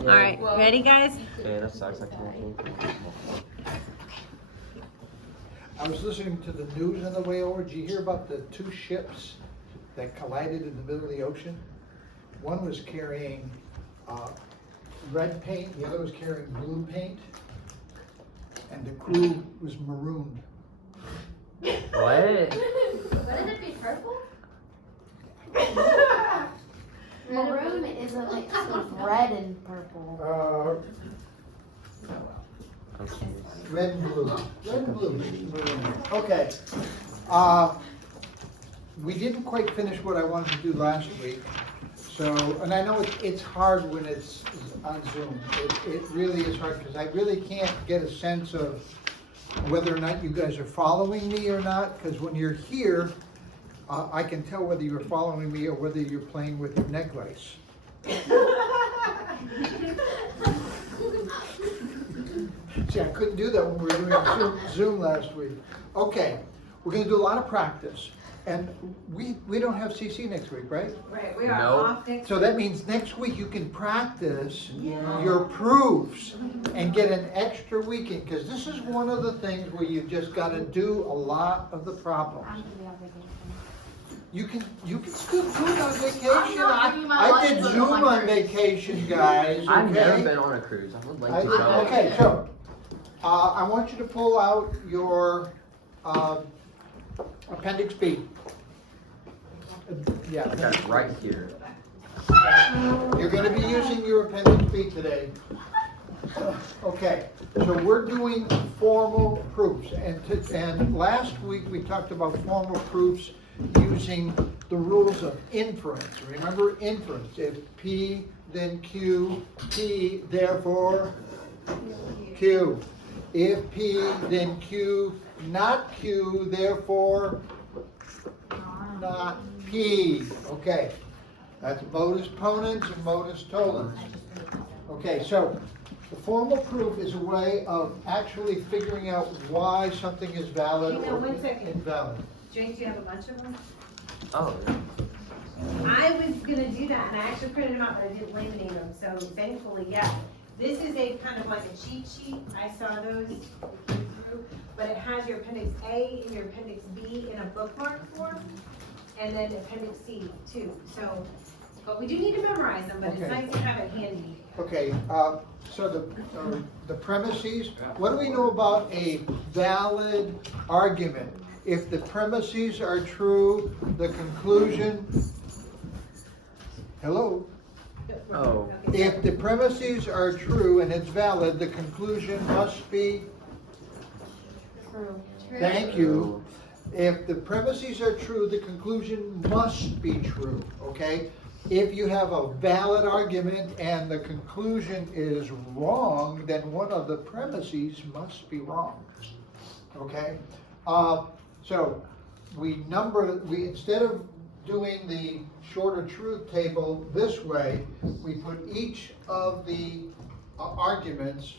All right, ready, guys? Yeah, that sucks. I can't. I was listening to the news on the way over. Did you hear about the two ships that collided in the middle of the ocean? One was carrying red paint, the other was carrying blue paint, and the crew was marooned. What? Wouldn't it be purple? Maroon is like sort of red and purple. Red and blue. Red and blue. Maroon. Okay. We didn't quite finish what I wanted to do last week. So, and I know it's hard when it's on Zoom. It really is hard because I really can't get a sense of whether or not you guys are following me or not, because when you're here, I can tell whether you're following me or whether you're playing with your necklace. See, I couldn't do that when we were doing Zoom last week. Okay, we're gonna do a lot of practice. And we don't have CC next week, right? Right, we are Nope. off next. So that means next week you can practice your proofs and get an extra weekend, because this is one of the things where you've just gotta do a lot of the problems. I'm gonna be on vacation. You can still do it on vacation. I'm not bringing my I did lunchbook Zoom on my on cruise. vacation, guys, I've never okay? been on a cruise. I would like I to did- go. Okay, so, I want you to pull out your, Appendix B. Yeah. I got it right here. You're gonna be using your Appendix B today. Okay, so we're doing formal proofs, and last week we talked about formal proofs using the rules of inference. Remember inference, if P then Q, P therefore Q. If P then Q, not Q, therefore not P. Okay, that's modus ponens and modus tollens. Okay, so the formal proof is a way of actually figuring out why something is valid Hang on or one second. invalid. Jake, do you have a bunch of them? Oh, I was gonna do that, and I actually printed them out, but I didn't laminate them, so thankfully, yeah. This is a kind of like a cheat sheet, I saw those, that came through, but it has your appendix A and your appendix B in a bookmark form, and then appendix C too, so, but we do need to memorize them, but it's Okay. nice to have it handy. Okay, so the premises, what do we know about a valid argument? If the premises are true, the conclusion, hello? Oh. If the premises are true and it's valid, the conclusion must be, True. thank you. If the premises are true, the conclusion must be true, okay? If you have a valid argument and the conclusion is wrong, then one of the premises must be wrong, okay? So we instead of doing the shorter truth table this way, we put each of the arguments,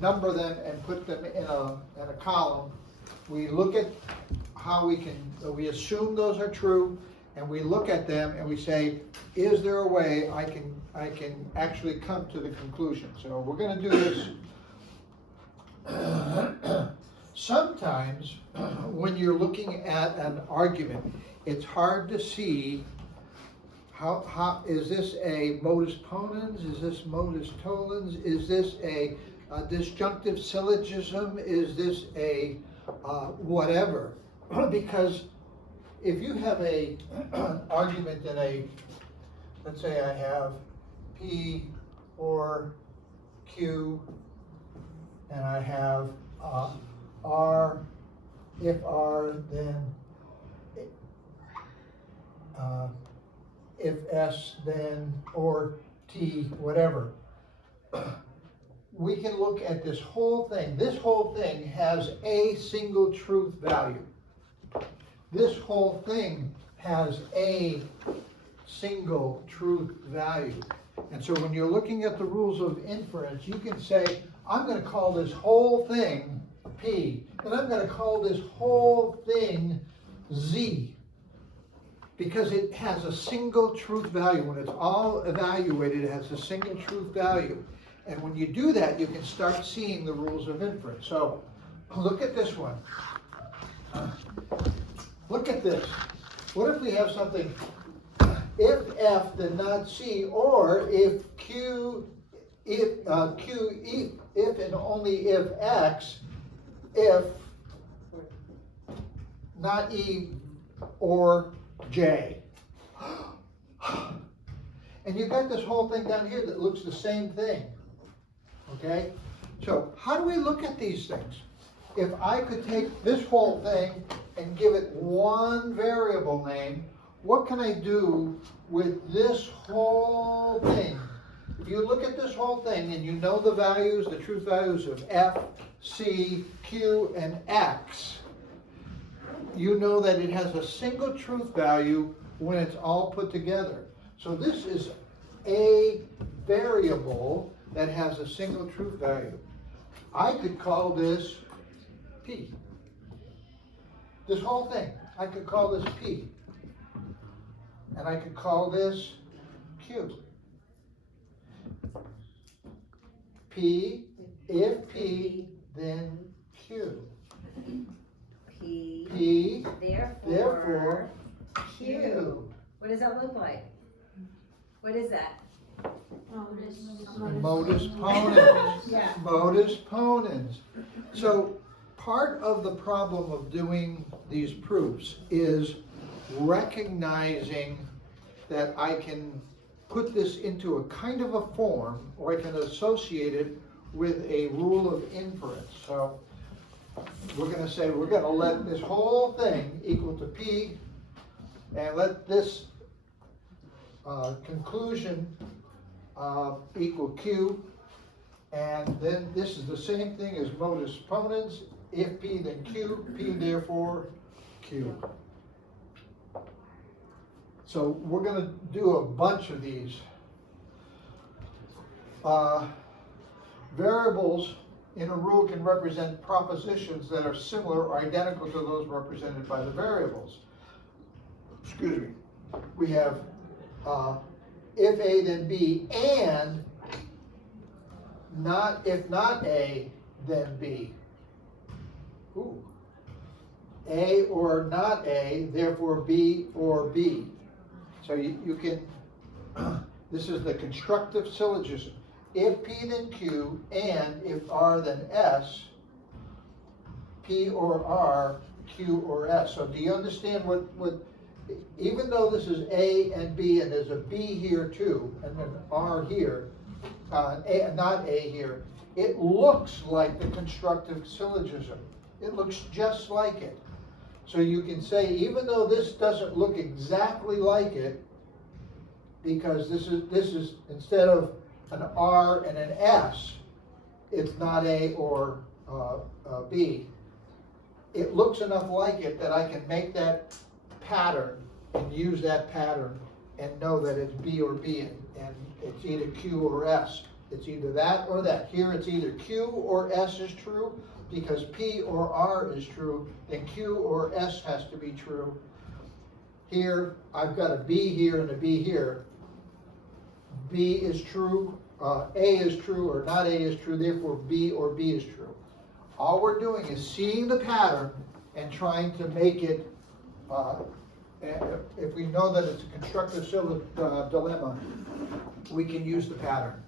number them and put them in a column. We look at how we assume those are true, and we look at them and we say, is there a way I can actually come to the conclusion? So we're gonna do this. Sometimes when you're looking at an argument, it's hard to see how is this a modus ponens? Is this modus tollens? Is this a disjunctive syllogism? Is this a whatever? Because if you have an argument in let's say I have P or Q, and I have R, if R, then if S, then, or T, whatever. We can look at this whole thing. This whole thing has a single truth value. This whole thing has a single truth value. And so when you're looking at the rules of inference, you can say, I'm going to call this whole thing P, and I'm going to call this whole thing Z. because it has a single truth value. When it's all evaluated, it has a single truth value. And when you do that, you can start seeing the rules of inference. So look at this one. Look at this. What if we have something, if F then not C, or if Q, if and only if X, if not E or J. And you've got this whole thing down here that looks the same thing. Okay? So how do we look at these things? If I could take this whole thing and give it one variable name, what can I do with this whole thing? If you look at this whole thing and you know the values, the truth values of F, C, Q, and X, you know that it has a single truth value when it's all put together. So this is a variable that has a single truth value. I could call this P. This whole thing, I could call this P. And I could call this Q. P, if P, then Q. P, P, therefore, Q. What does that look like? What is that? Modus ponens. Yeah. Modus ponens. So part of the problem of doing these proofs is recognizing that I can put this into a kind of a form, or I can associate it with a rule of inference. So we're going to say we're going to let this whole thing equal to P, and let this conclusion equal Q, and then this is the same thing as modus ponens. If P, then Q. P, therefore Q. So we're going to do a bunch of these. Variables in a rule can represent propositions that are similar or identical to those represented by the variables. Excuse me. We have if A, then B, and if not A, then B. Ooh. A or not A, therefore B or B. So you can, this is the constructive syllogism. If P then Q, and if R then S, P or R, Q or S. So do you understand what even though this is A and B, and there's a B here too, and then R here, not A here, it looks like the constructive syllogism. It looks just like it. So you can say, even though this doesn't look exactly like it, because this is instead of an R and an S, it's not A or B. It looks enough like it that I can make that pattern and use that pattern and know that it's B or B, and it's either Q or S. It's either that or that. Here it's either Q or S is true, because P or R is true, then Q or S has to be true. Here, I've got a B here and a B here. B is true, A is true, or not A is true, therefore B or B is true. All we're doing is seeing the pattern and trying to make it, if we know that it's a constructive dilemma, we can use the pattern.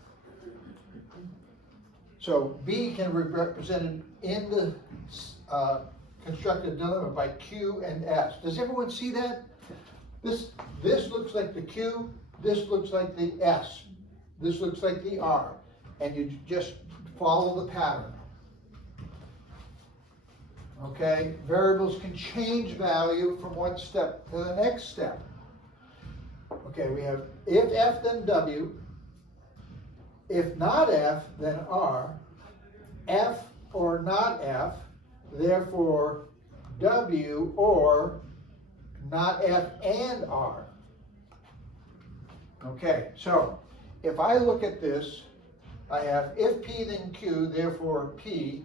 So B can be represented in the constructive dilemma by Q and S. Does everyone see that? This looks like the Q, this looks like the S, this looks like the R, and you just follow the pattern. Okay, variables can change value from one step to the next step. Okay, we have if F then W, if not F then R, F or not F, therefore W or not F and R. Okay, so if I look at this, I have if P then Q, therefore P.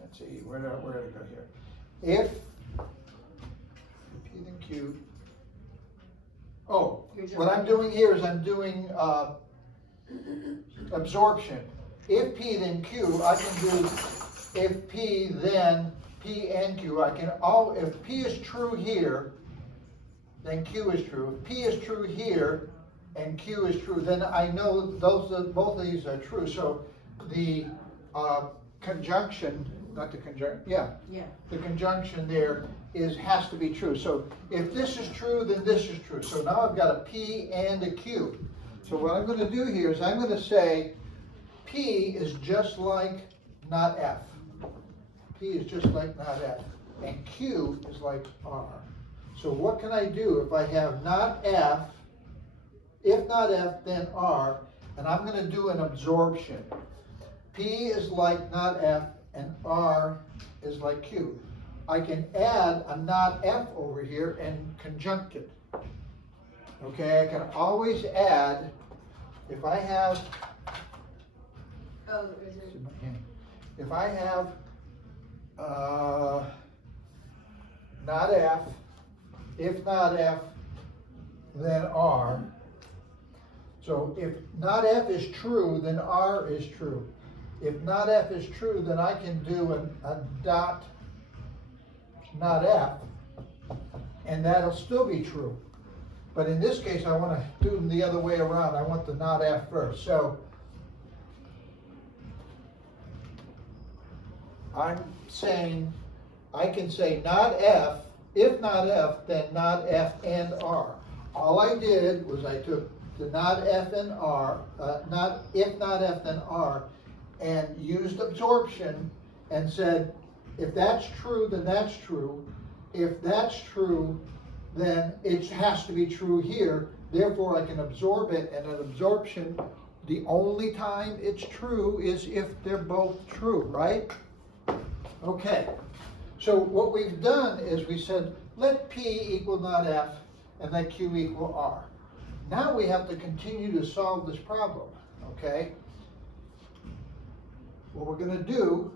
Let's see, where did I go here? if P then Q, oh, what I'm doing here is I'm doing, absorption. If P then Q, I can do, if P then P and Q, I can, if P is true here, then Q is true. If P is true here, and Q is true, then I know both of these are true. So the conjunction, not the conjunction, Yeah. the conjunction there has to be true. So if this is true, then this is true. So now I've got a P and a Q. So what I'm going to do here is I'm going to say P is just like not F. P is just like not F. And Q is like R. So what can I do if I have not F? If not F, then R, and I'm going to do an absorption. P is like not F, and R is like Q. I can add a not F over here and conjunct it. Okay, I can always add, if I have, if I have not F, if not F, then R. So if not F is true, then R is true. If not F is true, then I can do a dot not F, and that'll still be true. But in this case, I want to do them the other way around. I want the not F first. So I'm saying, I can say not F, if not F, then not F and R. All I did was I took the not F and R, if not F then R, and used absorption and said, if that's true, then that's true. If that's true, then it has to be true here. Therefore, I can absorb it, and an absorption, the only time it's true is if they're both true, right? Okay, so what we've done is we said, let P equal not F, and let Q equal R. Now we have to continue to solve this problem, okay? What we're going to do,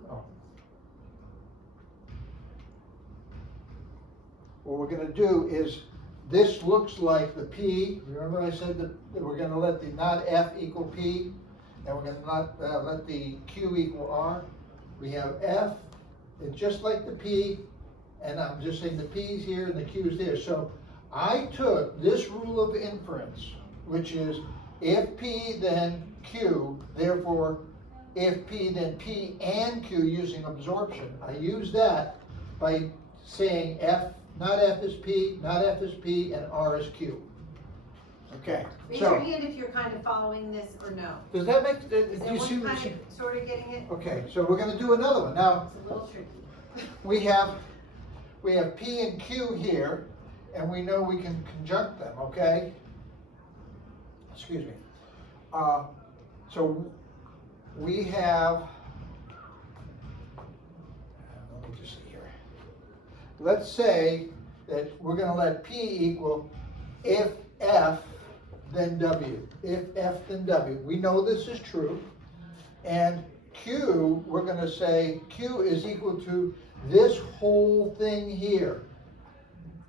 is this looks like the P. Remember I said that we're going to let the not F equal P, and we're going to not let the Q equal R. We have F, it's just like the P, and I'm just saying the P's here and the Q's there. So I took this rule of inference, which is if P then Q, therefore if P then P and Q using absorption. I use that by saying F, not F is P, not F is P, and R is Q. Okay. Raise So your hand if you're kind of following this or no. does that make, do Is you see everyone what kind of sort of getting it? Okay, so we're going to do another one. Now, It's a little tricky. we have P and Q here, and we know we can conjunct them, okay? Excuse me. So we have, let me just see here. Let's say that we're going to let P equal if F, then W. If F, then W. We know this is true. And Q, we're going to say Q is equal to this whole thing here.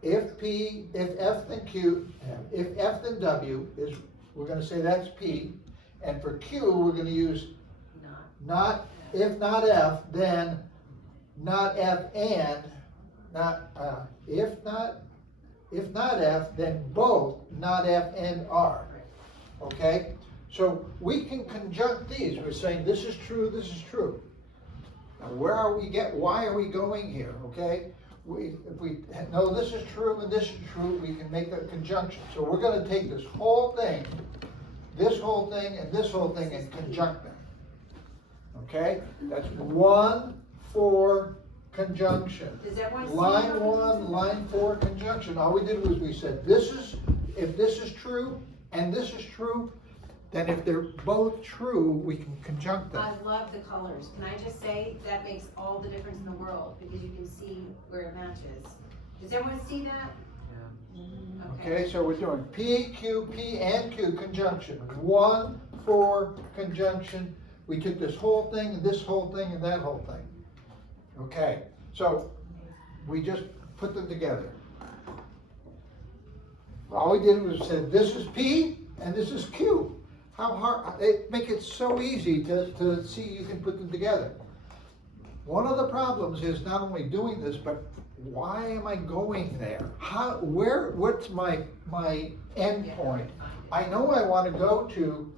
If P, if F then Q, if F then W is, we're going to say that's P. And for Q, we're going to use not, if not F, then not F and, not, if not F, then both not F and R. Okay? So we can conjunct these. We're saying this is true, this is true. Now why are we going here? Okay? If we know this is true and this is true, we can make a conjunction. So we're going to take this whole thing, and this whole thing, and conjunct them. Okay? That's 1, 4, conjunction. Does everyone see Line how 1, line 4, conjunction. All we did was we said, if this is true and this is true, then if they're both true, we can conjunct them. I love the colors. Can I just say that makes all the difference in the world because you can see where it matches. Does everyone see that? Yeah. Okay, so we're doing P, Q, P and Q conjunction. 1, 4 conjunction. We took this whole thing, and this whole thing, and that whole thing. Okay, so we just put them together. All we did was said, this is P and this is Q. How hard, it make it so easy to see you can put them together. One of the problems is not only doing this, but why am I going there? What's my end point? I know I want to go to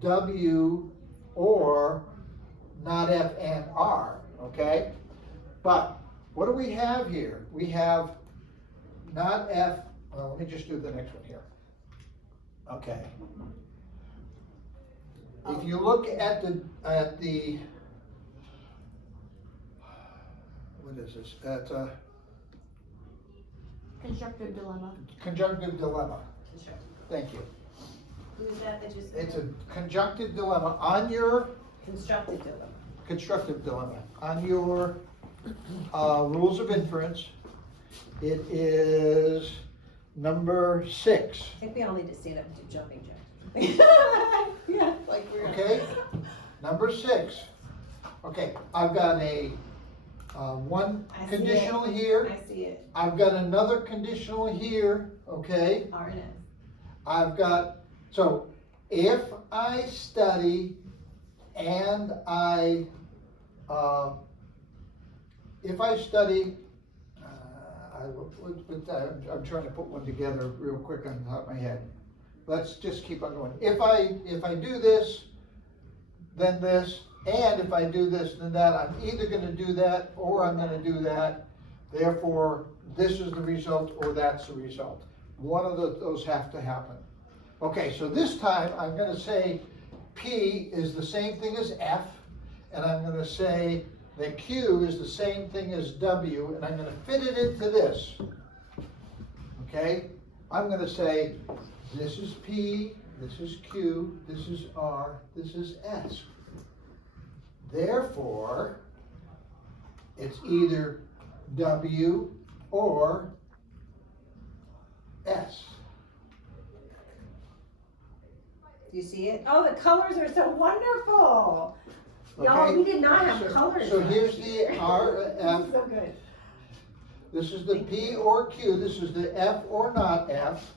W or not F and R, okay? But what do we have here? We have not F, well, let me just do the next one here. Okay. If you look at the what is this? At Constructive dilemma. conjunctive dilemma. Thank you. Who's that just? It's a conjunctive dilemma on your Constructive dilemma. constructive dilemma. On your rules of inference, it is number 6. I think we all need to stand up and do jumping jacks. Yeah, like we're. Okay, number 6. Okay, I've got a one I see it. conditional here. I see it. I've got another conditional here, okay? R and S. I've got, so if I study and I'm trying to put one together real quick on the top of my head. Let's just keep on going. If I do this, then this, and if I do this, then that, I'm either gonna do that or I'm gonna do that. Therefore, this is the result or that's the result. One of those have to happen. Okay, so this time I'm gonna say P is the same thing as F, and I'm gonna say that Q is the same thing as W, and I'm gonna fit it into this. Okay? I'm gonna say, this is P, this is Q, this is R, this is S. Therefore, it's either W or S. Do you see it? Oh, the colors are so wonderful. Y'all, Okay? we did not have So- colors. So last here's year. the R, F, So good. this is the P or Q, this is the F or not F,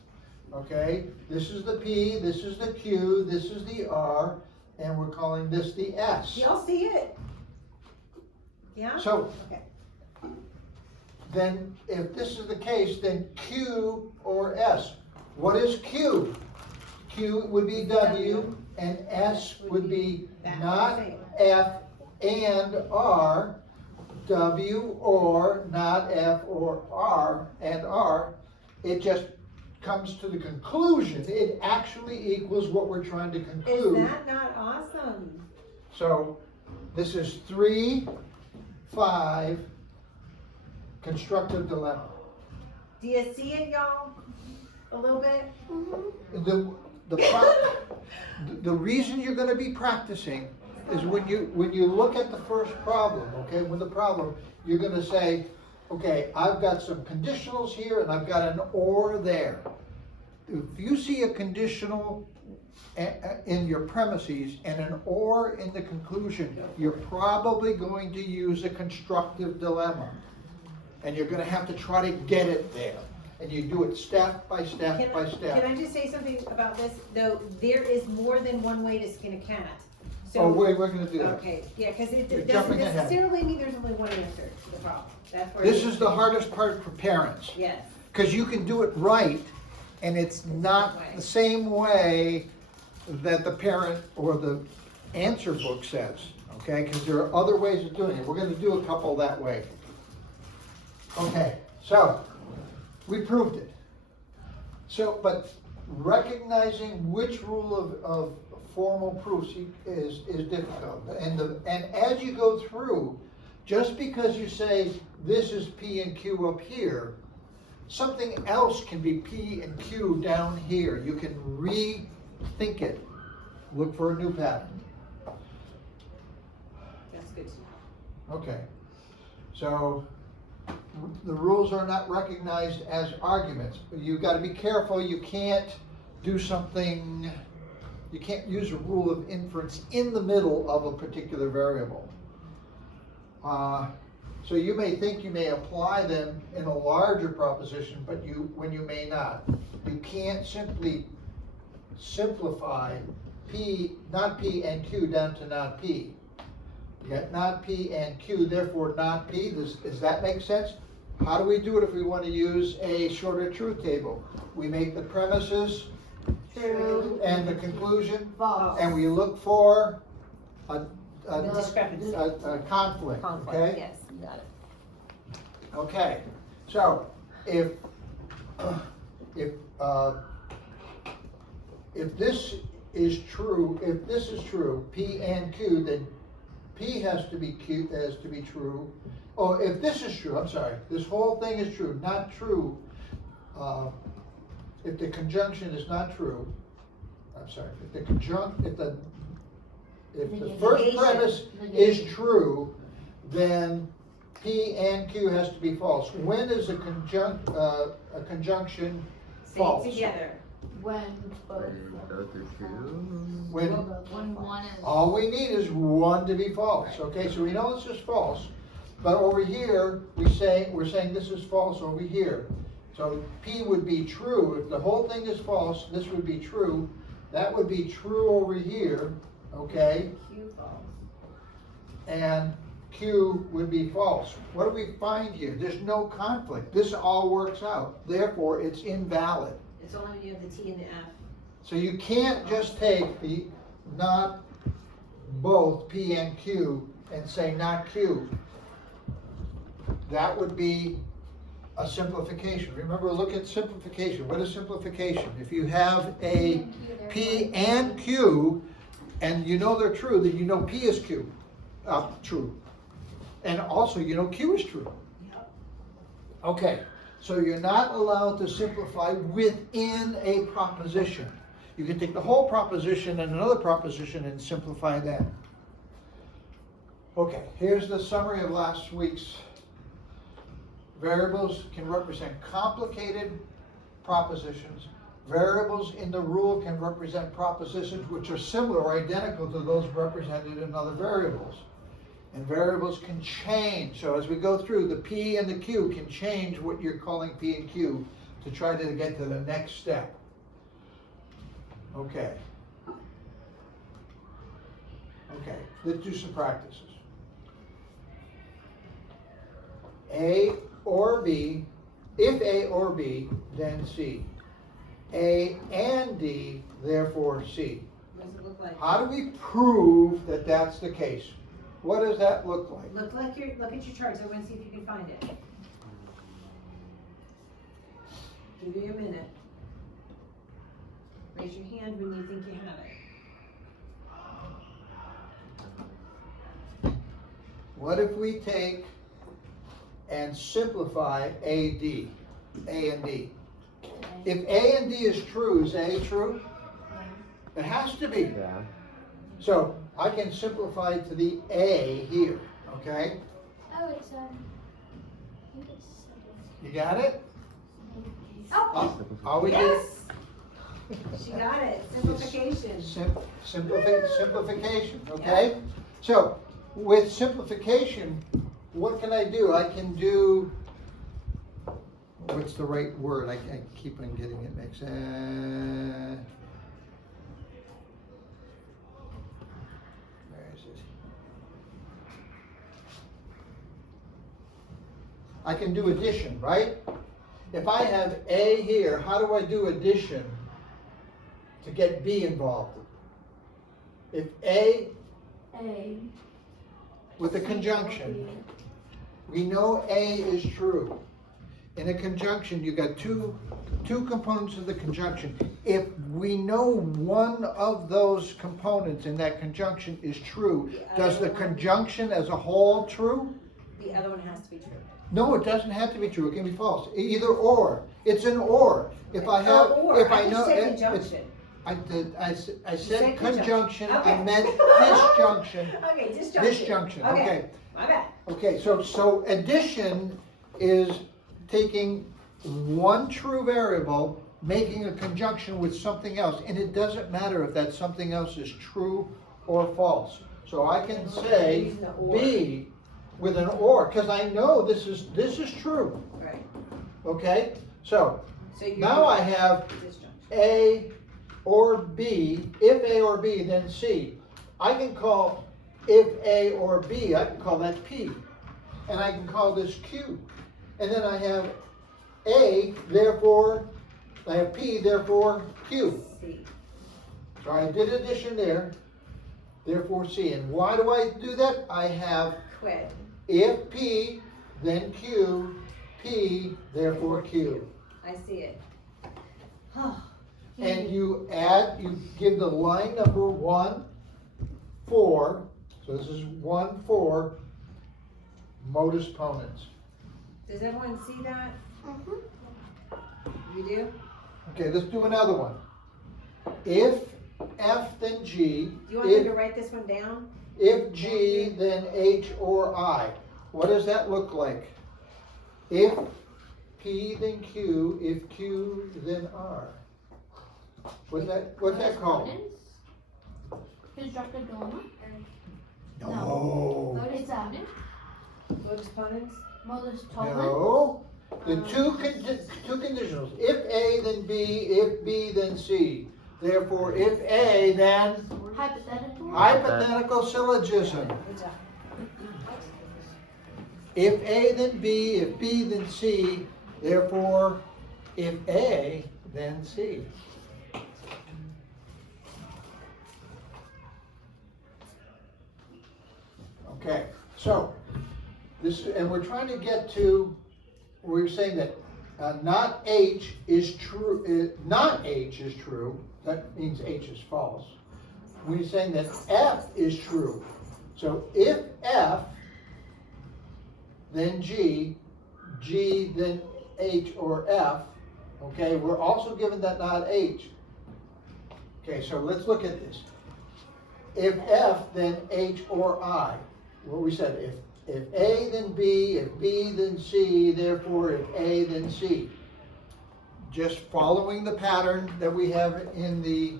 okay? This is the P, this is the Q, this is the R, and we're calling this the S. Y'all see it? Yeah? So, Okay. then if this is the case, then Q or S. What is Q? Q would be W, and S would be That not same. F and R, W or not F or R and R. It just comes to the conclusion. It actually equals what we're trying to Is conclude. that not awesome? So this is 3, 5, constructive dilemma. Do you see it, y'all? A little bit? The reason you're gonna be practicing is when you look at the first problem, okay, with the problem, you're gonna say, okay, I've got some conditionals here and I've got an or there. If you see a conditional in your premises and an or in the conclusion, you're probably going to use a constructive dilemma. And you're gonna have to try to get it there. And you do it step by step by step. Can I just say something about this? Though, there is more than one way to skin a cat. So, Oh, wait, we're gonna do that. okay, yeah, because it You're doesn't jumping ahead. necessarily mean there's only one answer to the problem. That's where. This is the hardest part for parents. Yes. Because you can do it right, and it's not the same way that the parent or the answer book says, okay? Because there are other ways of doing it. We're gonna do a couple that way. Okay, so, we proved it. So, but recognizing which rule of formal proofs is difficult. And as you go through, just because you say this is P and Q up here, something else can be P and Q down here. You can rethink it. Look for a new pattern. That's good to know. Okay. So the rules are not recognized as arguments. You've got to be careful. You can't do something, you can't use a rule of inference in the middle of a particular variable. So you may think you may apply them in a larger proposition, but when you may not. You can't simply simplify P, not P and Q down to not P. You got not P and Q, therefore not P. Does that make sense? How do we do it if we want to use a shorter truth table? We make the premises True. and the conclusion, False. and we look for a Discrepancy. a conflict, Conflict, okay? yes, you got it. Okay, so if this is true, P and Q, then P has to be true. Oh, if this is true, I'm sorry, this whole thing is true, not true. If the conjunction is not true, I'm sorry, if the first Negation. premise is true, then P and Q has to be false. When is a conjunction Say false? it together. When both. When When one is. all we need is one to be false. Okay, so we know this is false, but over here we're saying this is false over here. So P would be true. If the whole thing is false, this would be true. That would be true over here, okay? Q false. And Q would be false. What do we find here? There's no conflict. This all works out. Therefore, it's invalid. It's only when you have the T and the F. So you can't just take the not both P and Q and say not Q. That would be a simplification. Remember, look at simplification. What is simplification? If you have a P and Q, and you know they're true, then you know P is Q, true. And also you know Q is true. Yep. Okay, so you're not allowed to simplify within a proposition. You can take the whole proposition and another proposition and simplify that. Okay, here's the summary of last week's. Variables can represent complicated propositions. Variables in the rule can represent propositions which are similar or identical to those represented in other variables. And variables can change. So as we go through, the P and the Q can change what you're calling P and Q to try to get to the next step. Okay. Okay, let's do some practices. A or B, if A or B, then C. A and D, therefore C. What does it look like? How do we prove that that's the case? What does that look like? Look at your charts. I want to see if you can find it. Give you a minute. Raise your hand when you think you have it. What if we take and simplify A and D? If A and D is true, is A true? It has to be. Yeah. So I can simplify to the A here, okay? Oh, it's, I think it's. You got it? Oh, All we did, yes! She got it. Simplification. simplification, okay? So with simplification, what can I do? I can do, what's the right word? I keep on getting it mixed. Where is it? I can do addition, right? If I have A here, how do I do addition to get B involved? If A with a conjunction, we know A is true. In a conjunction, you got two components of the conjunction. If we know one of those components in that conjunction is true, does the conjunction as a whole true? The other one has to be true. No, it doesn't have to be true. It can be false. Either or. It's an or. If I have, or. if I I know, just said it's, conjunction. I said said conjunction. I Okay. meant disjunction. Okay, disjunction. Disjunction. Okay. My bad. Okay. So addition is taking one true variable, making a conjunction with something else, and it doesn't matter if that something else is true or false. So I can say Using the or. B with an or, because I know this is true, Right. okay? So, So you're. now I have Disjunction. A or B, if A or B, then C. I can call, if A or B, I can call that P. And I can call this Q. And then I have A, therefore, I have P, therefore Q. C. So I did addition there, therefore C. And why do I do that? I have Quid. if P, then Q, P, therefore Q. I see it. And you add, you give the line number 1, 4, so this is 1, 4, modus ponens. Does everyone see that? Mhm. You do? Okay, let's do another one. If F, then G. Do you want me to write this one down? If G, then H or I. What does that look like? If P, then Q, if Q, then R. What's that called? Constructive dilemma? No. It's a Modus ponens? modus tollens? No. The two conditionals. If A, then B, if B, then C. Therefore, if A, then Hypothetical? hypothetical syllogism. Good job. If A, then B, if B, then C. Therefore, if A, then C. Okay, so this, and we're trying to get to, we're saying that not H is true, not H is true, that means H is false. We're saying that F is true. So if F, then G, G, then H or F, okay, we're also given that not H. Okay, so let's look at this. If F, then H or I. What we said, if A, then B, if B, then C, therefore if A, then C. Just following the pattern that we have in the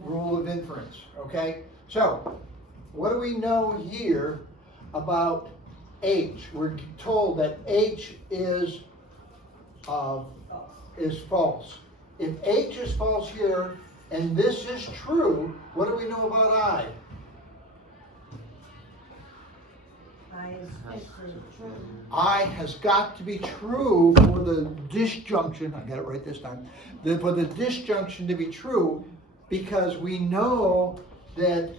rule of inference, okay? So, what do we know here about H? We're told that H is false. If H is false here, and this is true, what do we know about I? I is true. I has got to be true for the disjunction, I got it right this time, for the disjunction to be true, because we know that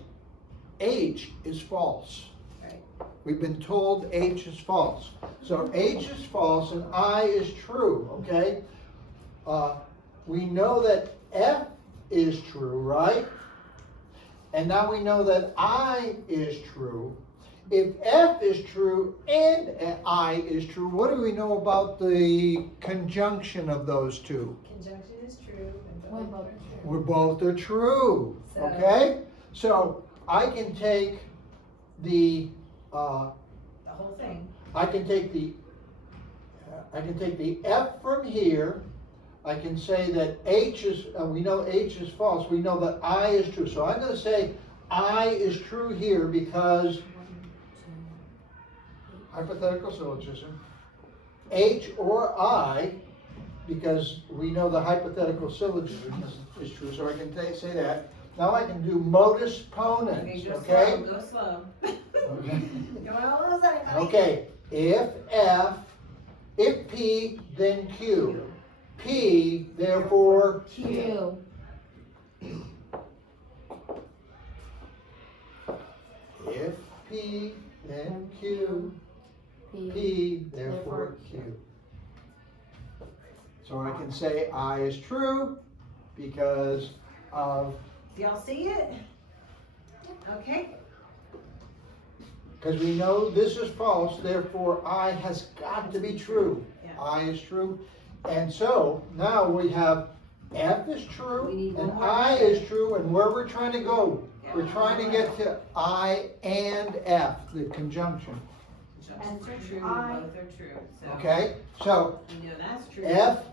H is false. Right. We've been told H is false. So H is false and I is true, okay? We know that F is true, right? And now we know that I is true. If F is true and I is true, what do we know about the conjunction of those two? Conjunction is true. and We're both both are true. We're both are true, So- okay? So I can take the, The whole thing. I can take the F from here. I can say that H is, we know H is false. We know that I is true. So I'm going to say I is true here because hypothetical syllogism. H or I, because we know the hypothetical syllogism is true. So I can say that. Now I can do modus ponens. Okay. Go slow. Okay. Going all of a sudden. Okay, if F, if P, then Q. P, therefore, Q. if P, then Q. P. P, therefore, Q. So I can say I is true because of, Do y'all see it? Okay. because we know this is false, therefore I has got to be true. Yeah. I is true. And so now we have F is We true need and one more. I is true, and where we're trying to go, Yeah. we're trying to get to I and F, the conjunction. Conjunctions are true, I- both are true, so. Okay, so We know that's true. F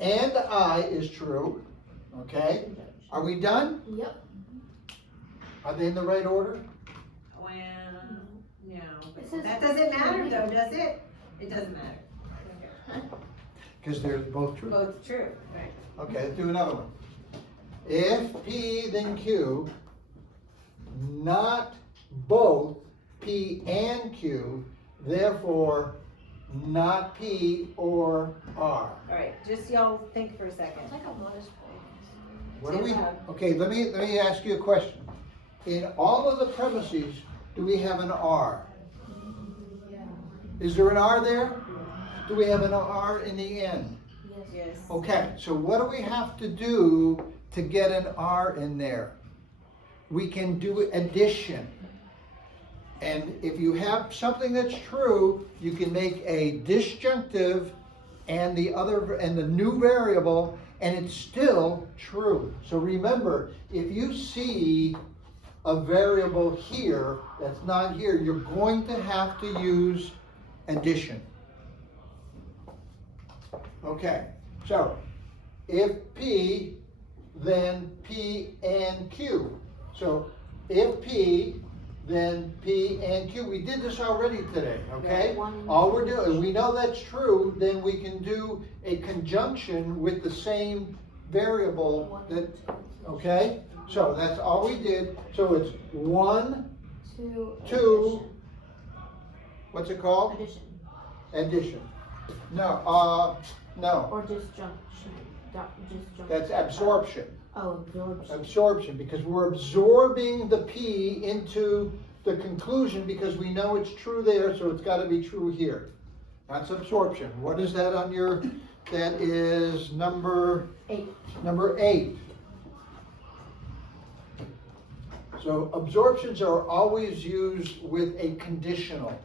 and I is true. Okay, are we done? Yep. Are they in the right order? Well, but It says- that doesn't matter though, does it? It doesn't matter. Because they're both true. Both true, right? Okay, let's do another one. If P then Q, not both P and Q, therefore not P or R. Alright, just y'all think for a second. It's like a modest What do we, okay, let me ask you a question. In all of the premises, do we have an R? Is there an R there? Do we have an R in the end? Yes. Okay, so what do we have to do to get an R in there? We can do addition. And if you have something that's true, you can make a disjunctive and the new variable, and it's still true. So remember, if you see a variable here that's not here, you're going to have to use addition. Okay, so if P, then P and Q. So if P, then P and Q. We did this already today, okay? All we're doing, we know that's true, then we can do a conjunction with the same variable that, okay? So that's all we did. So it's 1, Two. what's it called? Addition. Addition. No, Or disjunction. Disjunction. that's absorption. Oh, absorption. Absorption, because we're absorbing the P into the conclusion because we know it's true there, so it's gotta be true here. That's absorption. What is that on your, that is number 8. Number 8. So absorptions are always used with a conditional.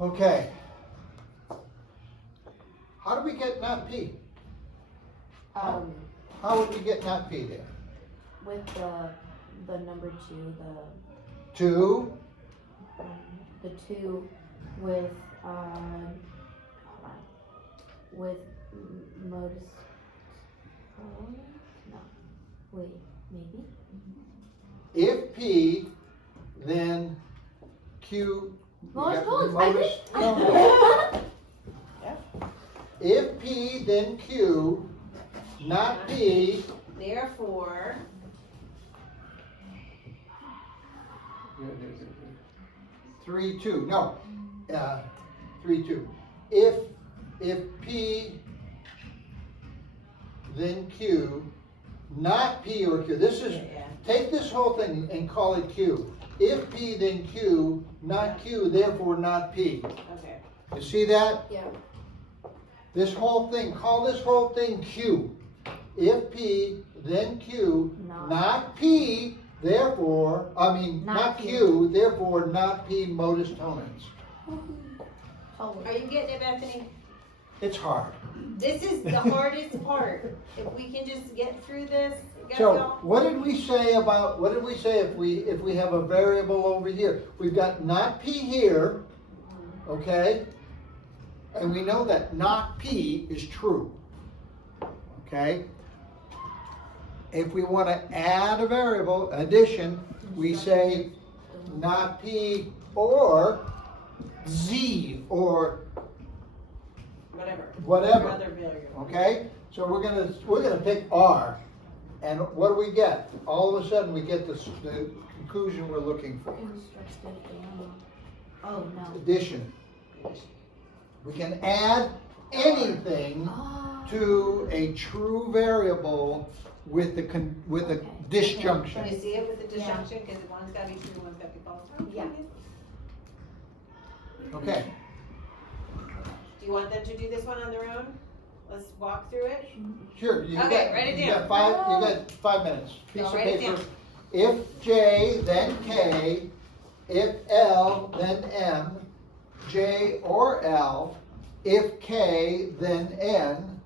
Okay. How do we get not P? How would we get not P there? With the number 2, 2, the 2 with hold on, with modus. No, wait, maybe. if P, then Q. Modus you got the tones, I modus- think. no. If P, then Q, not P. Therefore, 3, 2, no, 3, 2. If P, then Q, not P or Q. This is, yeah. take this whole thing and call it Q. If P, then Q, not Q, therefore not P. Okay. You see that? Yeah. This whole thing, call this whole thing Q. If P, then Q, not P, therefore, not Q, therefore not P modus ponens. Are you getting it, Bethany? It's hard. This is the hardest part. If we can just get through this, So y'all. what did we say if we have a variable over here? We've got not P here, okay? And we know that not P is true, okay? If we want to add a variable, addition, we say not P or Z or whatever. Other variable. Okay, so we're gonna pick R, and what do we get? All of a sudden, we get the conclusion we're looking for. Constructed animal. Oh, no. Addition. We can add anything to a true variable with the disjunction. You see it with the disjunction, because one's gotta be true, one's gotta be false. Yeah. Okay, Do you want them to do this one on their own? Let's walk through it. sure. Okay, write it You down. got 5 minutes. Piece No, of write it paper. down. If J, then K. If L, then M. J or L. If K, then N.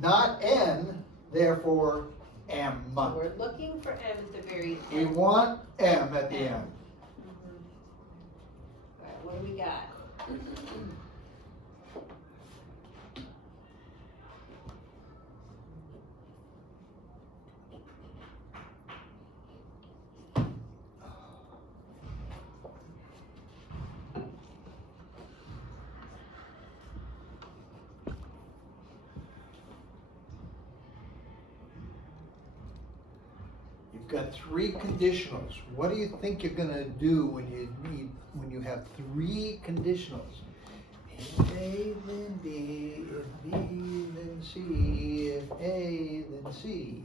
Not N, therefore M. So we're looking for M at the very We end. want M at the end. Alright, what do we got? you've got three conditionals. What do you think you're gonna do when you have three conditionals? If A, then B, if B, then C, if A, then C.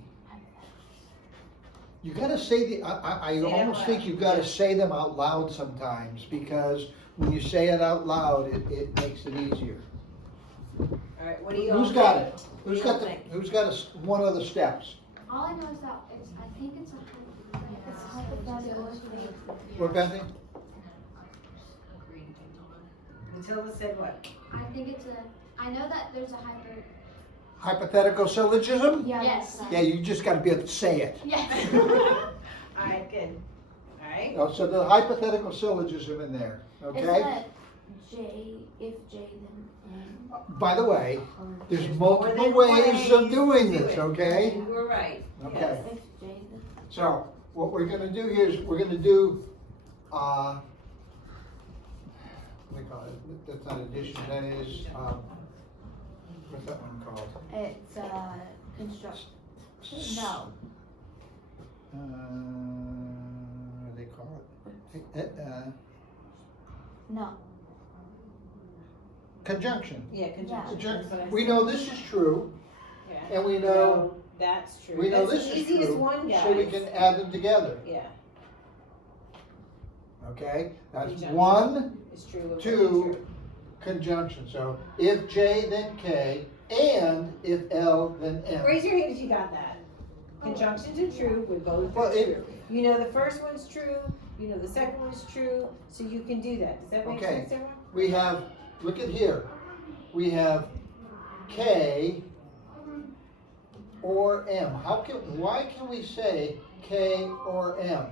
You gotta say I Say it out almost loud. think you gotta say them out loud sometimes, because when you say it out loud, it makes it easier. All right, what do you all Who's got think? it? What do you all think? Who's got one of the steps? All I know is that I think it's It's hypothetical. What, Bethany? Matilda said what? I think it's I know that there's a Hypothetical syllogism? Yeah. Yes. that's Yeah, you just gotta be able to say it. Yes. All right, good. All right. Oh, so the hypothetical syllogism in there, Is okay? that J, if J then N? By the way, Or there's more multiple than ways of ways doing to do this, it. okay? You were right. Okay. Yes. if J then? So, what we're gonna do here is, we're gonna do, what do we call it? That's not addition, that is, what's that one called? It's, construct, no, What do they call it? no, Conjunction. Yeah, conjunction. Conjunction. That's what I We said. know this is true, Yeah. and we know, That's true. we know That's this the is easiest true, one, guys. so we can add them together, Yeah, okay? That's Conjunction. one it's true. It's Two. true. conjunction, so if J then K, and if L then M. Raise your hand if you got that. Conjunctions are true, we both Well, are it- true. You know the first one's true, you know the second one's true, so you can do that. Does that make Okay. sense, everyone? We have, look at here, we have K or M. Why can we say K or M?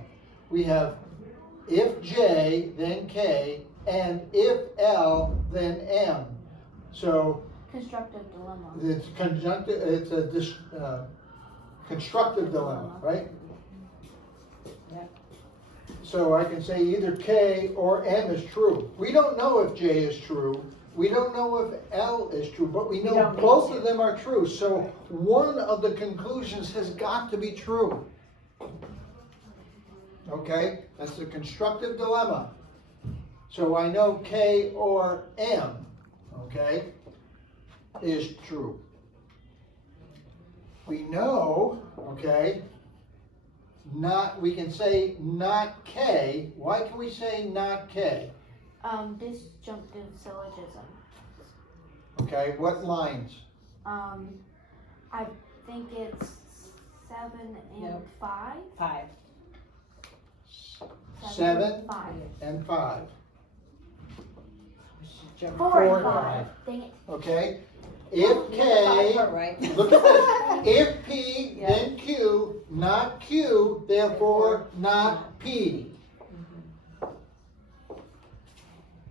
We have if J, then K, and if L, then M. So constructive dilemma. it's constructive dilemma, right? Yeah. So I can say either K or M is true. We don't know if J is true. We don't know if L is true, but we We know don't need both to. of them are true. So one of the conclusions has got to be true. Okay, that's the constructive dilemma. So I know K or M, okay, is true. We know, okay, we can say not K. Why can we say not K? Disjunctive syllogism. Okay, what lines? I think it's 7 and Nope. 5. 5. 7 5. and 5. 4 4 and and 5. Dang it. Okay, if The K, 5 part right. look at this, if P, Yeah. then Q, not Q, therefore not P.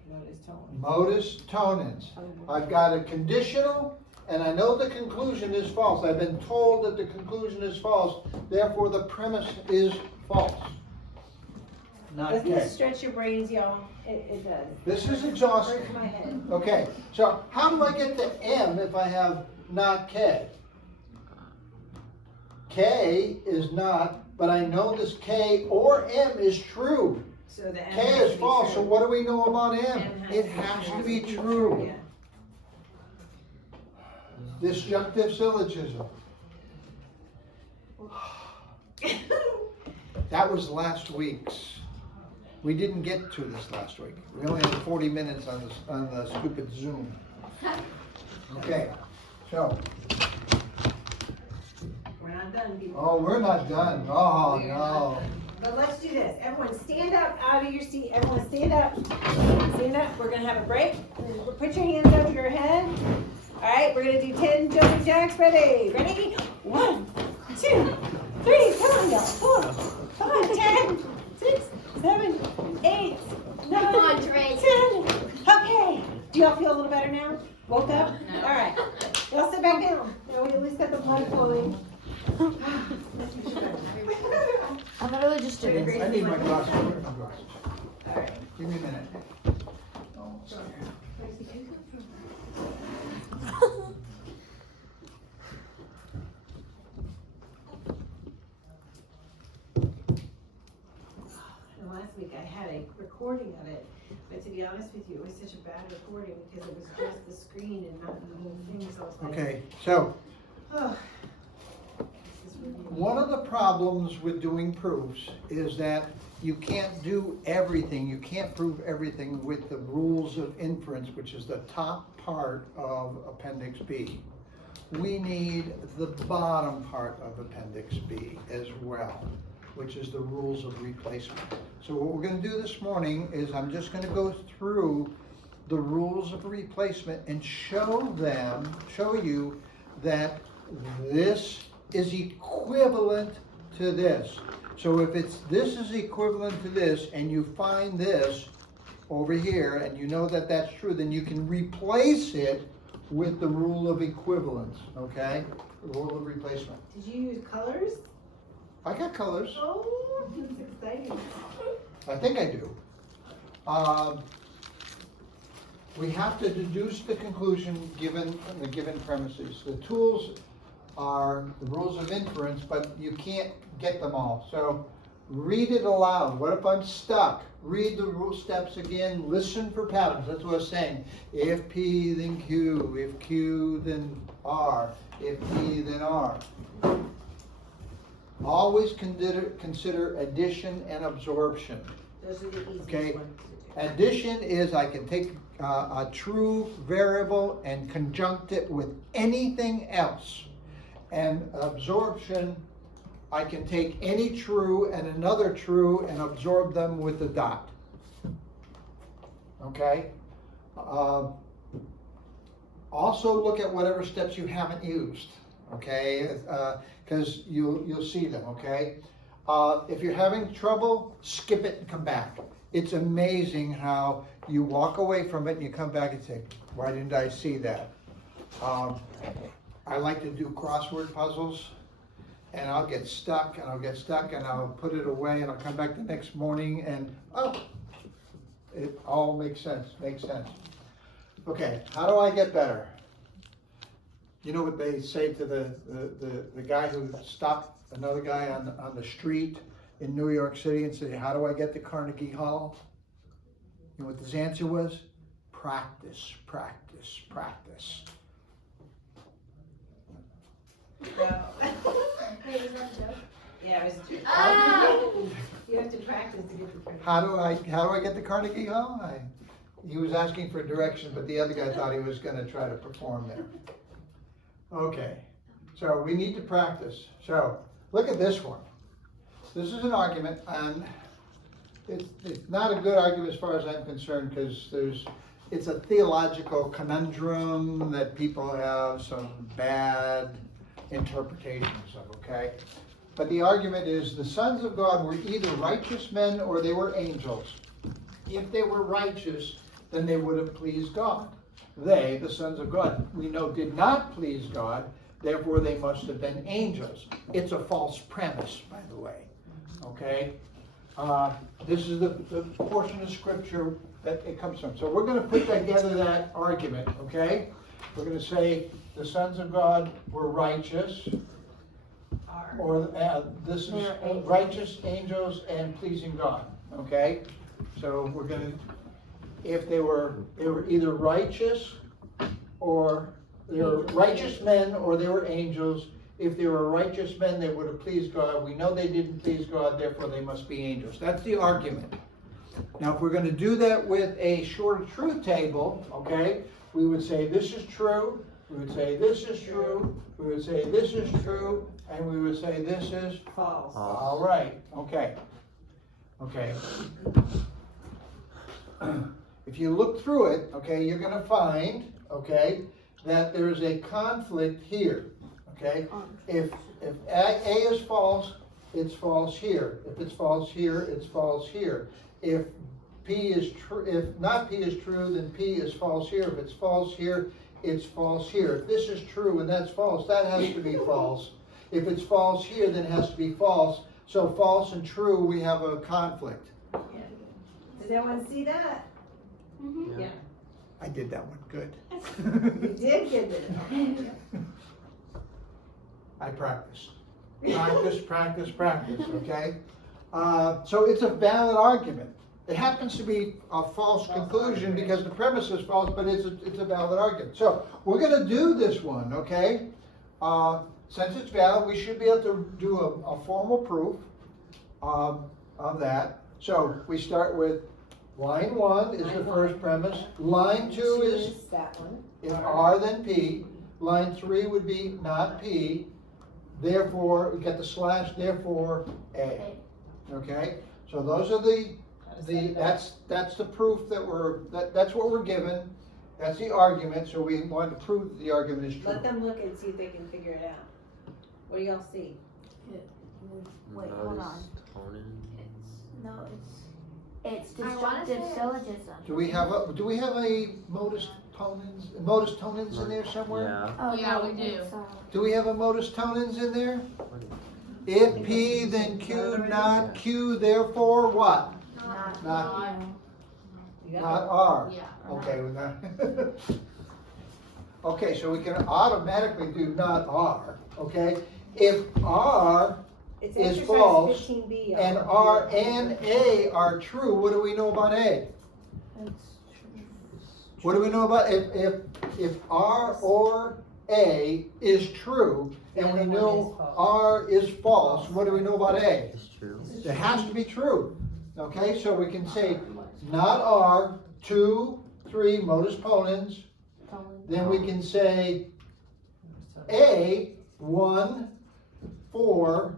Notice tone. Modus ponens. I've got a conditional, and I know the conclusion is false. I've been told that the conclusion is false, therefore the premise is false. Not Doesn't K. this stretch your brains, y'all? It does. This is exhausting. Hurts my head. Okay, so how do I get to M if I have not K? K is not, but I know this K or M is true. So the M K has to is be false, so true. what do we know about M? M has It to be has true. to be true. Yeah. Disjunctive syllogism. That was last week's. We didn't get to this last week. We only had 40 minutes on the stupid Zoom. Okay, so, We're not done, people. oh, we're not done. Oh, We are not no. done. But let's do this. Everyone stand up out of your seat. Everyone stand up. Stand up. We're gonna have a break. Put your hands over your head. All right, we're gonna do 10 jumping jacks. Ready? Ready? 1, 2, 3. Come on, y'all. 4, 5, 10, 6, 7, 8, 9, Come on, Trey. 10. Okay. Do y'all feel a little better now? Woke up? No. All right. Y'all sit back down. Now we at least got the blood flowing. I literally just did it. I need my glasses. Where are my glasses? All right. Give me a minute. like recording of it. But to be honest with you, it was such a bad recording because it was just the screen and not the whole thing, so I was like, Okay, so oh. This is really- one of the problems with doing proofs is that you can't do everything, you can't prove everything with the rules of inference, which is the top part of Appendix B. We need the bottom part of Appendix B as well, which is the rules of replacement. So what we're gonna do this morning is I'm just gonna go through the rules of replacement and show you that this is equivalent to this. So if this is equivalent to this and you find this over here and you know that that's true, then you can replace it with the rule of equivalence, okay? The rule of replacement. Did you use colors? I got colors. Oh, this is exciting. I think I do. We have to deduce the conclusion given the given premises. The tools are the rules of inference, but you can't get them all. So read it aloud. What if I'm stuck? Read the rule steps again. Listen for patterns. That's what I was saying. If P, then Q. If Q, then R. If P, then R. Always consider addition and absorption. Those are the easiest Okay. ones to do. Addition is I can take a true variable and conjunct it with anything else. And absorption, I can take any true and another true and absorb them with a dot. Okay? Also look at whatever steps you haven't used, okay? Because you'll see them, okay? If you're having trouble, skip it and come back. It's amazing how you walk away from it and you come back and say, why didn't I see that? I like to do crossword puzzles, and I'll get stuck and I'll put it away and I'll come back the next morning and, oh, it all makes sense. Okay, how do I get better? You know what they say to the guy who stopped another guy on the street in New York City and said, how do I get to Carnegie Hall? You know what his answer was? Practice, practice, practice. No. Wait, is that a joke? Yeah, it was a joke. Ah! You have to practice to get the credit. How do I get to Carnegie Hall? He was asking for direction, but the other guy thought he was gonna try to perform there. Okay, so we need to practice. So, look at this one. This is an argument, and it's not a good argument as far as I'm concerned, because it's a theological conundrum that people have some bad interpretations of, okay? But the argument is the sons of God were either righteous men or they were angels. If they were righteous, then they would have pleased God. They, the sons of God, we know did not please God, therefore they must have been angels. It's a false premise, by the way, okay? This is the portion of scripture that it comes from. So we're going to put together that argument, okay? We're going to say the sons of God were righteous, or this is righteous angels and pleasing God, okay? So we're going to, if they were either righteous or they were righteous men or they were angels. If they were righteous men, they would have pleased God. We know they didn't please God, therefore they must be angels. That's the argument. Now, if we're going to do that with a short truth table, okay, we would say this is true, we would say this is true, we would say this is true, and we would say this is False. all right, okay. Okay. If you look through it, okay, you're going to find, okay, that there's a conflict here, okay? If A is false, it's false here. If it's false here, it's false here. If P is true, if not P is true, then P is false here. If it's false here, it's false here. If this is true and that's false, that has to be false. If it's false here, then it has to be false. So false and true, we have a conflict. Yeah. Does everyone see that? Mm-hmm. Yeah. I did that one good. You did get it. I practiced. Practice, okay? So it's a valid argument. It happens to be a false conclusion because the premise is false, but it's a valid argument. So we're gonna do this one, okay? Since it's valid, we should be able to do a formal proof of that. So we start with line 1 is the first premise. Line 2 is that one. if R then P. Line 3 would be not P. Therefore, we get the slash, therefore A. Okay? So those are that's the proof that's what we're given. That's the argument, so we want to prove that the argument is true. Let them look and see if they can figure it out. What do y'all see? Wait, hold on. It's I wanna disjunctive say- syllogism. Do we have a modus ponens in there somewhere? Yeah. Oh, Yeah, no, we do. it's, Do we have a modus ponens in there? If P, then Q, not Q, therefore what? not, Not, You got not R. Yeah. Okay, with that. Okay, so we can automatically do not R, okay? If R It's is exercise false 15B. and R and A are true, what do we know about A? What do we know about, if R or A is true, and we The other one know is false. R is false, what do we know about A? It's true. It has to be true, okay, so we can say not R, 2, 3, modus ponens, then we can say A, 1, 4,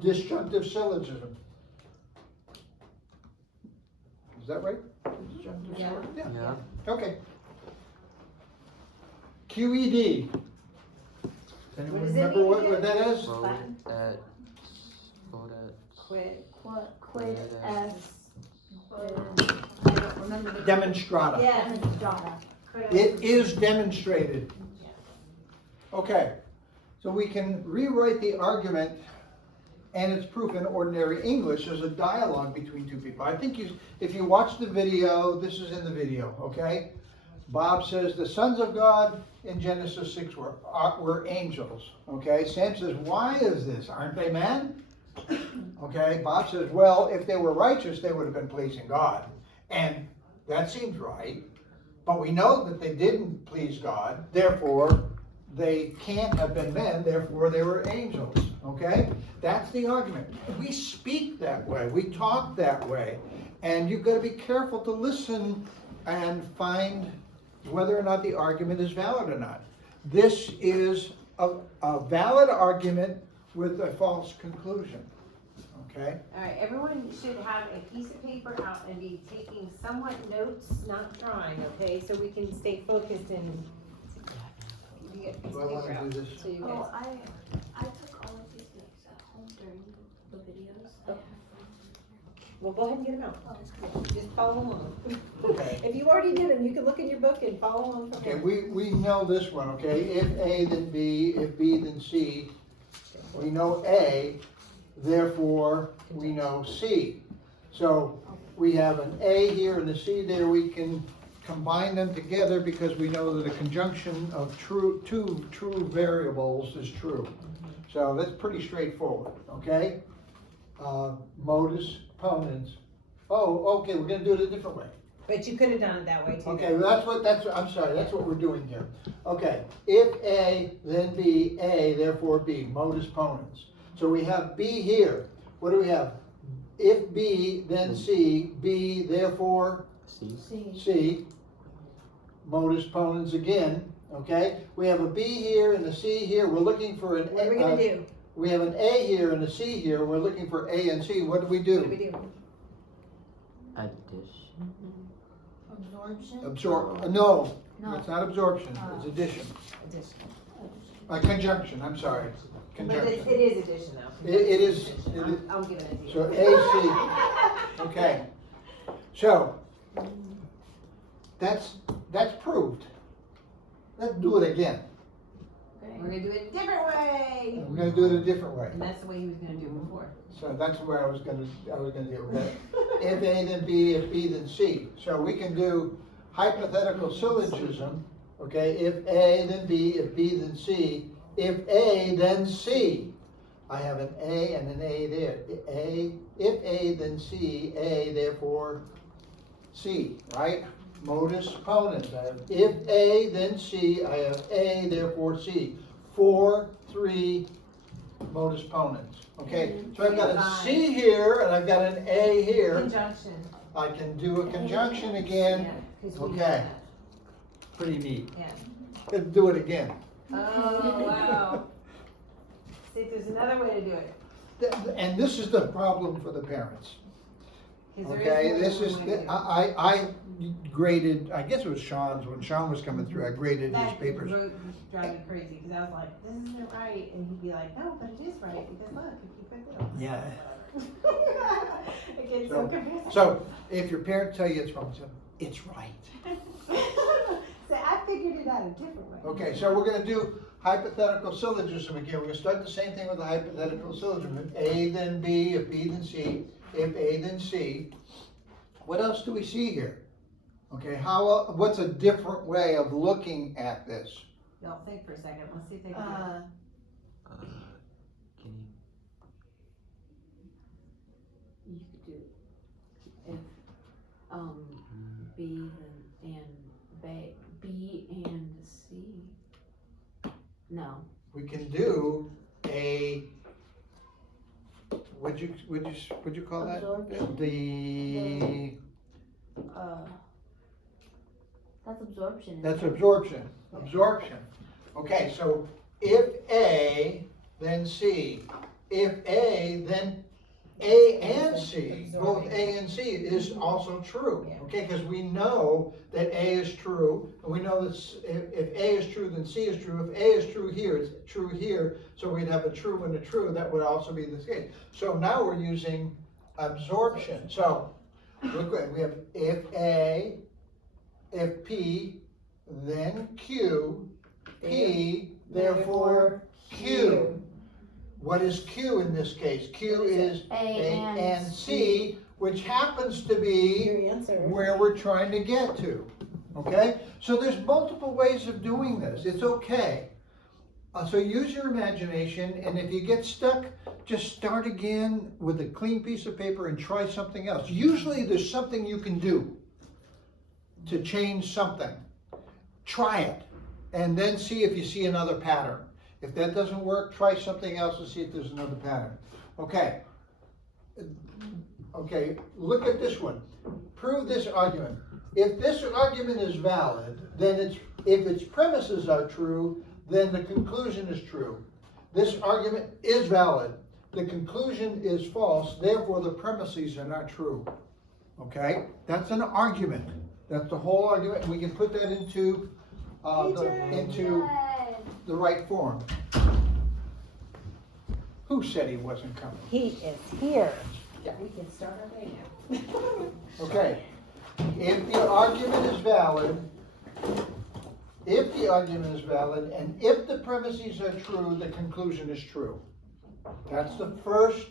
disjunctive syllogism. Is that right? Disjunctive Yeah. syllogism? Yeah. Okay. QED. Does What anyone does it remember mean what again? that is? Vote Latin? at, vote at, Quit. Quid est I don't remember the. Demonstrata. Yeah. demonstrata. It is demonstrated. Okay, so we can rewrite the argument and its proof in ordinary English as a dialogue between two people. I think if you watch the video, this is in the video, okay? Bob says the sons of God in Genesis 6 were angels, okay? Sam says, why is this? Aren't they men? Okay, Bob says, well, if they were righteous, they would have been pleasing God. And that seems right. But we know that they didn't please God, therefore they can't have been men, therefore they were angels, okay? That's the argument. We speak that way, we talk that way, and you've got to be careful to listen and find whether or not the argument is valid or not. This is a valid argument with a false conclusion, okay? All right, everyone should have a piece of paper out and be taking somewhat notes, not drawing, okay? So we can stay focused and you get a piece Do I of wanna paper out do this? so you Oh, guys. I took all of these notes at home during the videos. I have them. Well, go ahead and get them out. Oh, that's cool. Just follow along. Okay. If you already did them, you can look in your book and follow along. from Okay, there. we know this one, okay? If A, then B, if B, then C. We know A, therefore we know C. So we have an A here and a C there. We can combine them together because we know that a conjunction of two true variables is true. So that's pretty straightforward, okay? Modus ponens. Oh, okay, we're gonna do it a different way. But you could have done it that way too. Okay, well, I'm sorry, that's what we're doing here. Okay, if A, then B, A, therefore B, modus ponens. So we have B here. What do we have? If B, then C, B, therefore C. C, modus ponens again, okay? We have a B here and a C here. We're looking for an What are we gonna do? We have an A here and a C here. We're looking for A and C. What do we What do we do? do? Addition. Absorption? No, No. it's not absorption, it's addition. Conjunction, I'm sorry, But conjunction. it is addition though. It is, I'm giving it to you. so AC, okay. So, that's proved. Let's do it again. We're gonna do it a different way. We're gonna do it a different way. And that's the way he was gonna do it before. So that's where I was gonna do it. If A then B, if B then C. So we can do hypothetical syllogism, okay? If A then B, if B then C, if A then C. I have an A and an A there. If A, then C, A, therefore C, right? Modus ponens. I have if A, then C, I have A, therefore C. 4, 3, modus ponens. Okay, so I've got a C here and I've got an A here. Conjunction. I can do a conjunction again. Yeah, 'cause we know Okay. that. Pretty neat. Yeah. Let's do it again. Oh, wow. See if there's another way to do it. And this is the problem for the parents. 'Cause there Okay, more this than is, one way to do it. I graded, I guess it was Sean's, when Sean was coming through, I graded his That papers. would drive me crazy, because I was like, this isn't right, and he'd be like, no, but it is right, because look, you keep it down. Yeah. It gets so confusing. So, if your parents tell you it's wrong, tell them, it's right. So I figured it out a different way. Okay, so we're gonna do hypothetical syllogism again. We're gonna start the same thing with the hypothetical syllogism. If A, then B, if B, then C, if A, then C. What else do we see here? Okay, what's a different way of looking at this? Y'all think for a second, let's see if they can. Can you? You could do if B and B and C. No. We can do a, what'd you call that? Absorption. That's absorption. That's absorption, absorption. Okay, so if A, then C. If A, then A and C, both A and C is also true. Okay, because we know that A is true, and we know that if A is true, then C is true. If A is true here, it's true here, so we'd have a true and a true, that would also be the case. So now we're using absorption. So, look, we have if A, if P, then Q, P, therefore Q. What is Q in this case? Q is A and C, which happens to be Your answer. where we're trying to get to. Okay? So there's multiple ways of doing this. It's okay. So use your imagination, and if you get stuck, just start again with a clean piece of paper and try something else. Usually there's something you can do to change something. Try it, and then see if you see another pattern. If that doesn't work, try something else and see if there's another pattern. Okay. Okay, look at this one. Prove this argument. If this argument is valid, then if its premises are true, then the conclusion is true. This argument is valid. The conclusion is false, therefore the premises are not true. Okay? That's an argument. That's the whole argument, and we can put that into the right form. Who said he wasn't coming? He is here. Yeah. We can start our day now. Okay, if the argument is valid, and if the premises are true, the conclusion is true. That's the first.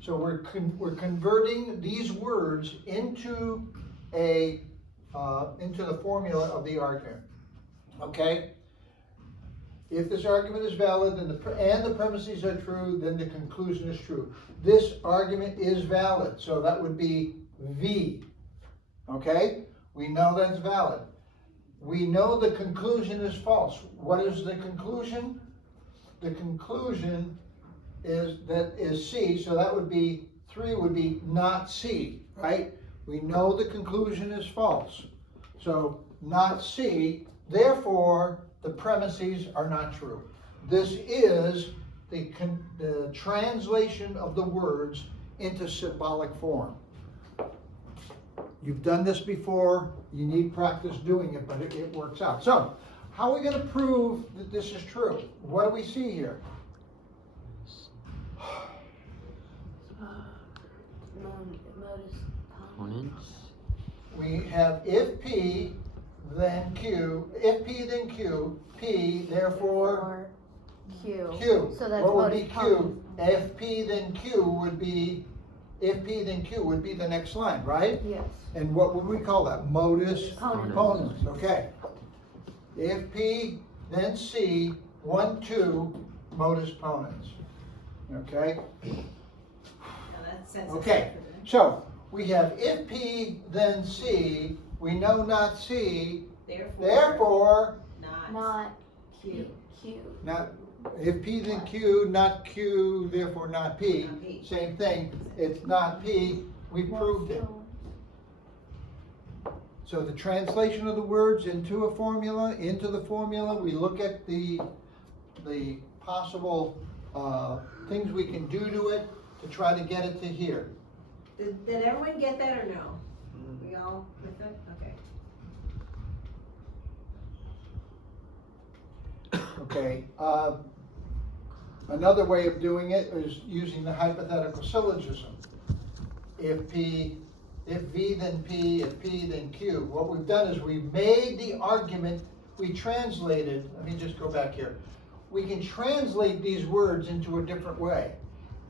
So we're converting these words into the formula of the argument. Okay. If this argument is valid and the premises are true, then the conclusion is true. This argument is valid, so that would be V. Okay? We know that's valid. We know the conclusion is false. What is the conclusion? The conclusion is C, so that would be 3 would be not C, right? We know the conclusion is false. So not C, therefore the premises are not true. This is the translation of the words into symbolic form. You've done this before, you need practice doing it, but it works out. So, how are we going to prove that this is true? What do we see here? Modus Ponens. We have if P, then Q, if P, then Q, P, therefore Q. Q. So that's what would be modus Q? If P, then Q would be, if P, then Q would be the next line, right? Yes. And what would we call that? Modus Ponens. ponens, okay. If P, then C, 1, 2, modus ponens. Okay? Now that's sensitive. Okay, so we have if P then C, we know not C, therefore, Not Q. Q. not, if P then Q, not Q, therefore not P. Not P. Same thing, it's not P, we proved it. So the translation of the words into a formula, into the formula, we look at the possible things we can do to it to try to get it to here. Did everyone get that or no? We all with it? Okay. Okay, another way of doing it is using the hypothetical syllogism. If V then P, if P then Q. What we've done is we've made the argument, we translated, let me just go back here. We can translate these words into a different way.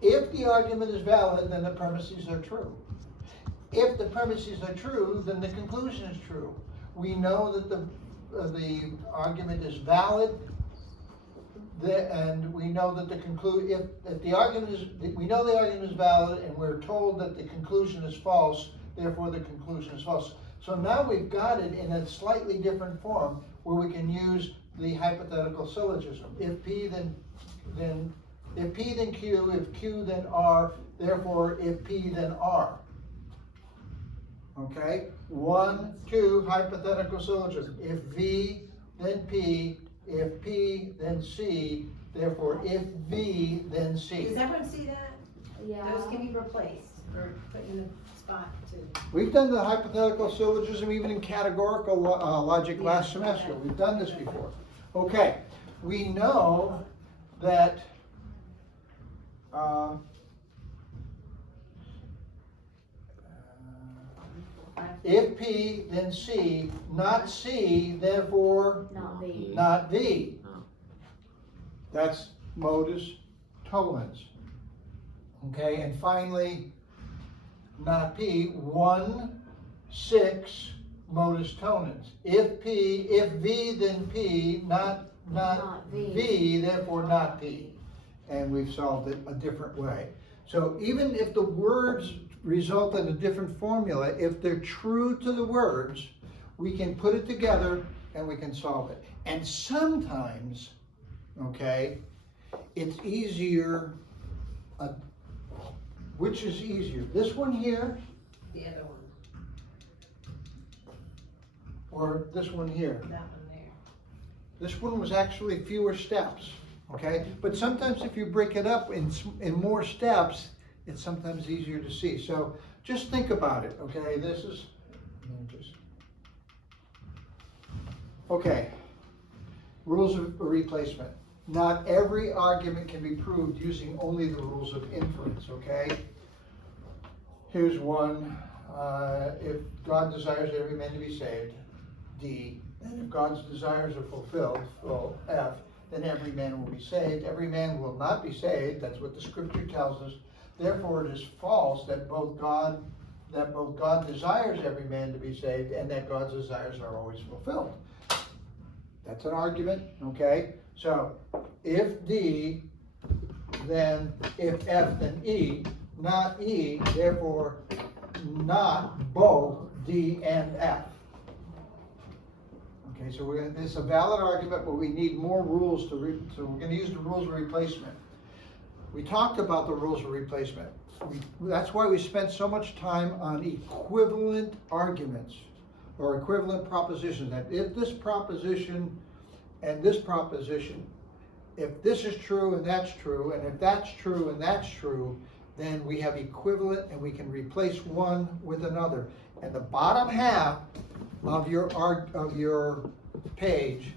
If the argument is valid, then the premises are true. If the premises are true, then the conclusion is true. We know that the argument is valid, and we know that if the argument is, we know the argument is valid, and we're told that the conclusion is false, therefore the conclusion is false. So now we've got it in a slightly different form where we can use the hypothetical syllogism. If P then Q, if Q then R, therefore if P then R. Okay? 1, 2, hypothetical syllogism. If V then P, if P then C, therefore if V then C. Does everyone see that? Yeah. Those can be replaced or put in the spot too. We've done the hypothetical syllogism even in categorical logic last Yeah, semester. okay. We've done this before. Okay, we know that if P, then C, not C, therefore Not V. not V. No. That's modus tollens. Okay, and finally, not P, 1, 6, modus tollens. If V, then P, not V. V, therefore not P. And we've solved it a different way. So even if the words result in a different formula, if they're true to the words, we can put it together and we can solve it. And sometimes, okay, it's easier, which is easier? This one here The other one, or this one here? that one there. This one was actually fewer steps, okay? But sometimes if you break it up in more steps, it's sometimes easier to see. So just think about it, okay? This is, okay. Rules of replacement. Not every argument can be proved using only the rules of inference, okay? Here's one. If God desires every man to be saved, D. And if God's desires are fulfilled, well, F, then every man will be saved. Every man will not be saved. That's what the scripture tells us. Therefore, it is false that both God desires every man to be saved and that God's desires are always fulfilled. That's an argument, okay? So, if D, then if F, then E, not E, therefore not both D and F. Okay, so this is a valid argument, but we need more rules so we're going to use the rules of replacement. We talked about the rules of replacement. That's why we spent so much time on equivalent arguments or equivalent propositions. That if this proposition and this proposition, if this is true and that's true, and if that's true and that's true, then we have equivalent and we can replace one with another. And the bottom half of your page,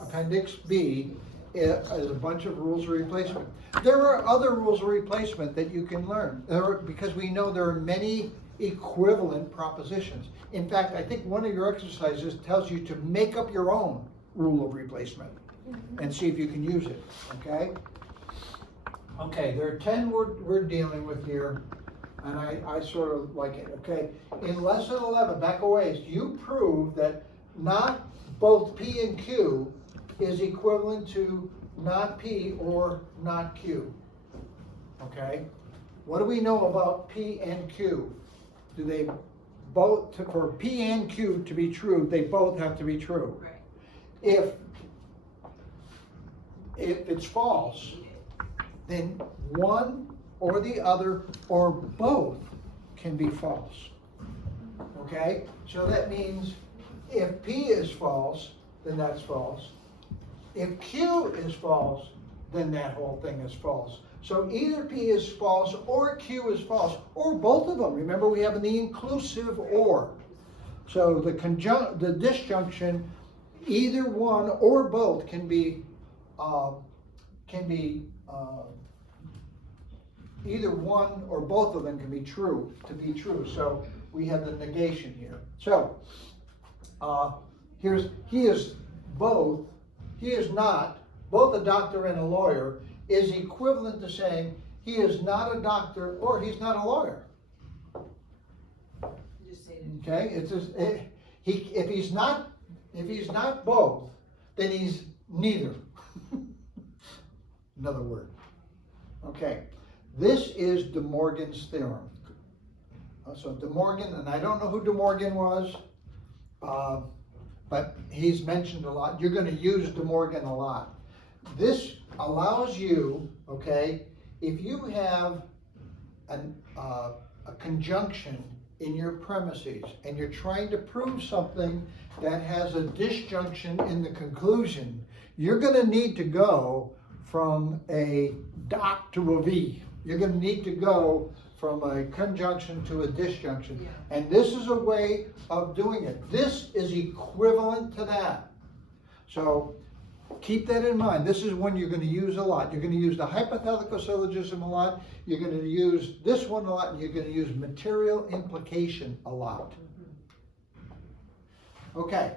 Appendix B, is a bunch of rules of replacement. There are other rules of replacement that you can learn, because we know there are many equivalent propositions. In fact, I think one of your exercises tells you to make up your own rule of replacement and see if you can use it, okay? Okay, there are 10 we're dealing with here, and I sort of like it, okay? In lesson 11, back a ways, you prove that not both P and Q is equivalent to not P or not Q. okay? What do we know about P and Q? Do they both, for P and Q to be true, they both have to be true. Right. If it's false, then one or the other or both can be false. Okay? So that means if P is false, then that's false. If Q is false, then that whole thing is false. So either P is false or Q is false, or both of them. Remember, we have the inclusive or. So the disjunction, either one or both can be either one or both of them can be true, to be true. So we have the negation here. So he is not, both a doctor and a lawyer is equivalent to saying he is not a doctor or he's not a lawyer. Just say it. Okay, it's just, if he's not both, then he's neither. Another word. Okay, this is De Morgan's theorem. So De Morgan, and I don't know who De Morgan was, but he's mentioned a lot. You're going to use De Morgan a lot. This allows you, okay, if you have a conjunction in your premises and you're trying to prove something that has a disjunction in the conclusion, you're going to need to go from a dot to a V. You're going to need to go from a conjunction to a disjunction. Yeah. And this is a way of doing it. This is equivalent to that. So keep that in mind. This is one you're going to use a lot. You're going to use the hypothetical syllogism a lot. You're going to use this one a lot, and you're going to use material implication a lot. Okay.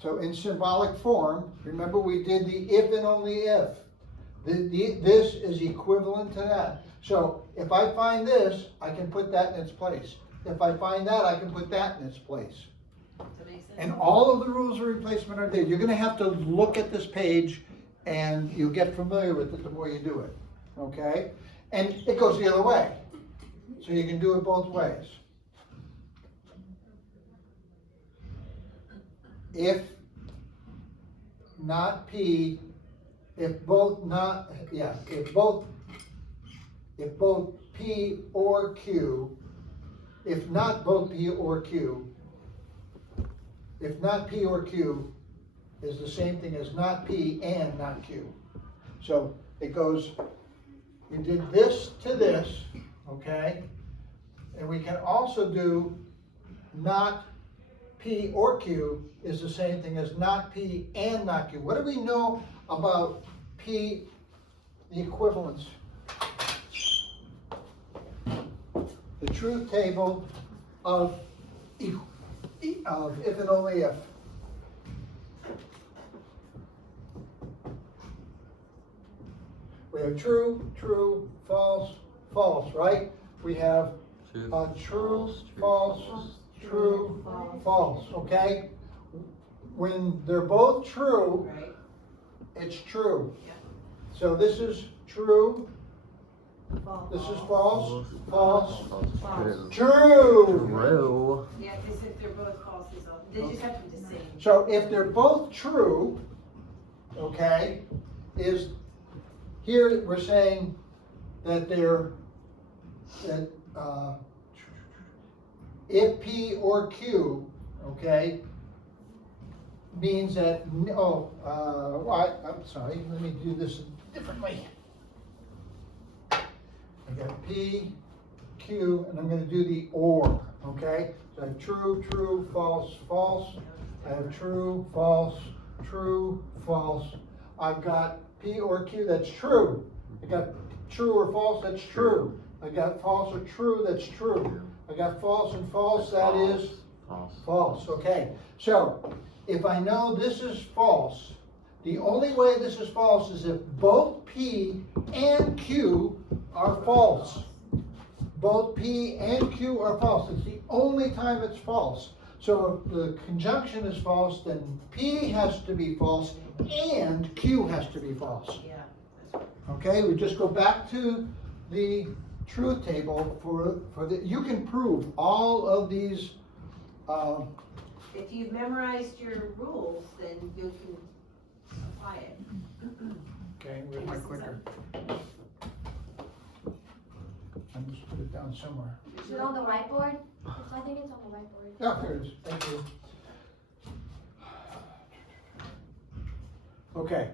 So in symbolic form, remember we did the if and only if. This is equivalent to that. So if I find this, I can put that in its place. If I find that, I can put that in its place. Does that make sense? And all of the rules of replacement are there. You're going to have to look at this page and you'll get familiar with it the more you do it. Okay? And it goes the other way. So you can do it both ways. If not P, if both P or Q, if not both P or Q, if not P or Q is the same thing as not P and not Q. So it goes, we did this to this, okay? And we can also do not P or Q is the same thing as not P and not Q. What do we know about P, the equivalence? The truth table of if and only if. We have true, true, false, false, right? We have true, false, true, false, okay? When they're both true, Right. it's true. Yeah. So this is true, False. this is false, false, True. true. True. Yeah, because if they're both false, they just have to be the same. So if they're both true, okay, is here we're saying that if P or Q, okay, means that, I'm sorry, let me do this differently. I got P, Q, and I'm going to do the or, okay? So I have true, true, false, false. I have true, false, true, false. I've got P or Q, that's true. I got true or false, that's true. I got false or true, that's true. I got false and false, that is False. false, okay. So, if I know this is false, the only way this is false is if both P and Q are false. Both P and Q are false. It's the only time it's false. So if the conjunction is false, then P has to be false and Q has to be false. Yeah, that's right. Okay, we just go back to the truth table for the, you can prove all of these, If you've memorized your rules, then you can apply it. okay, where's my clicker? I just put it down somewhere. Is it on the whiteboard? I think it's on the whiteboard. Yeah, there it is, thank you. Okay.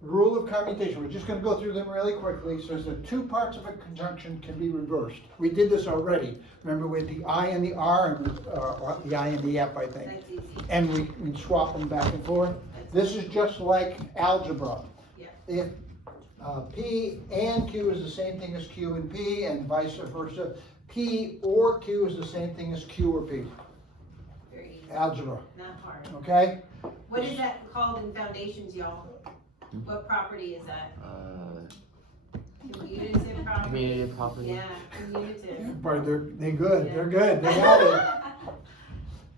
Rule of commutation, we're just gonna go through them really quickly. So the two parts of a conjunction can be reversed. We did this already. Remember with the I and the R and the I and the F, I think. That's easy. And we swap them back and forth. This is just like algebra. Yeah. If P and Q is the same thing as Q and P and vice versa, P or Q is the same thing as Q or P. Very easy, Algebra, not hard. okay? What is that called in foundations, y'all? What property is that? Commutative property? Commutative property. Yeah, commutative. But they're good, they got it.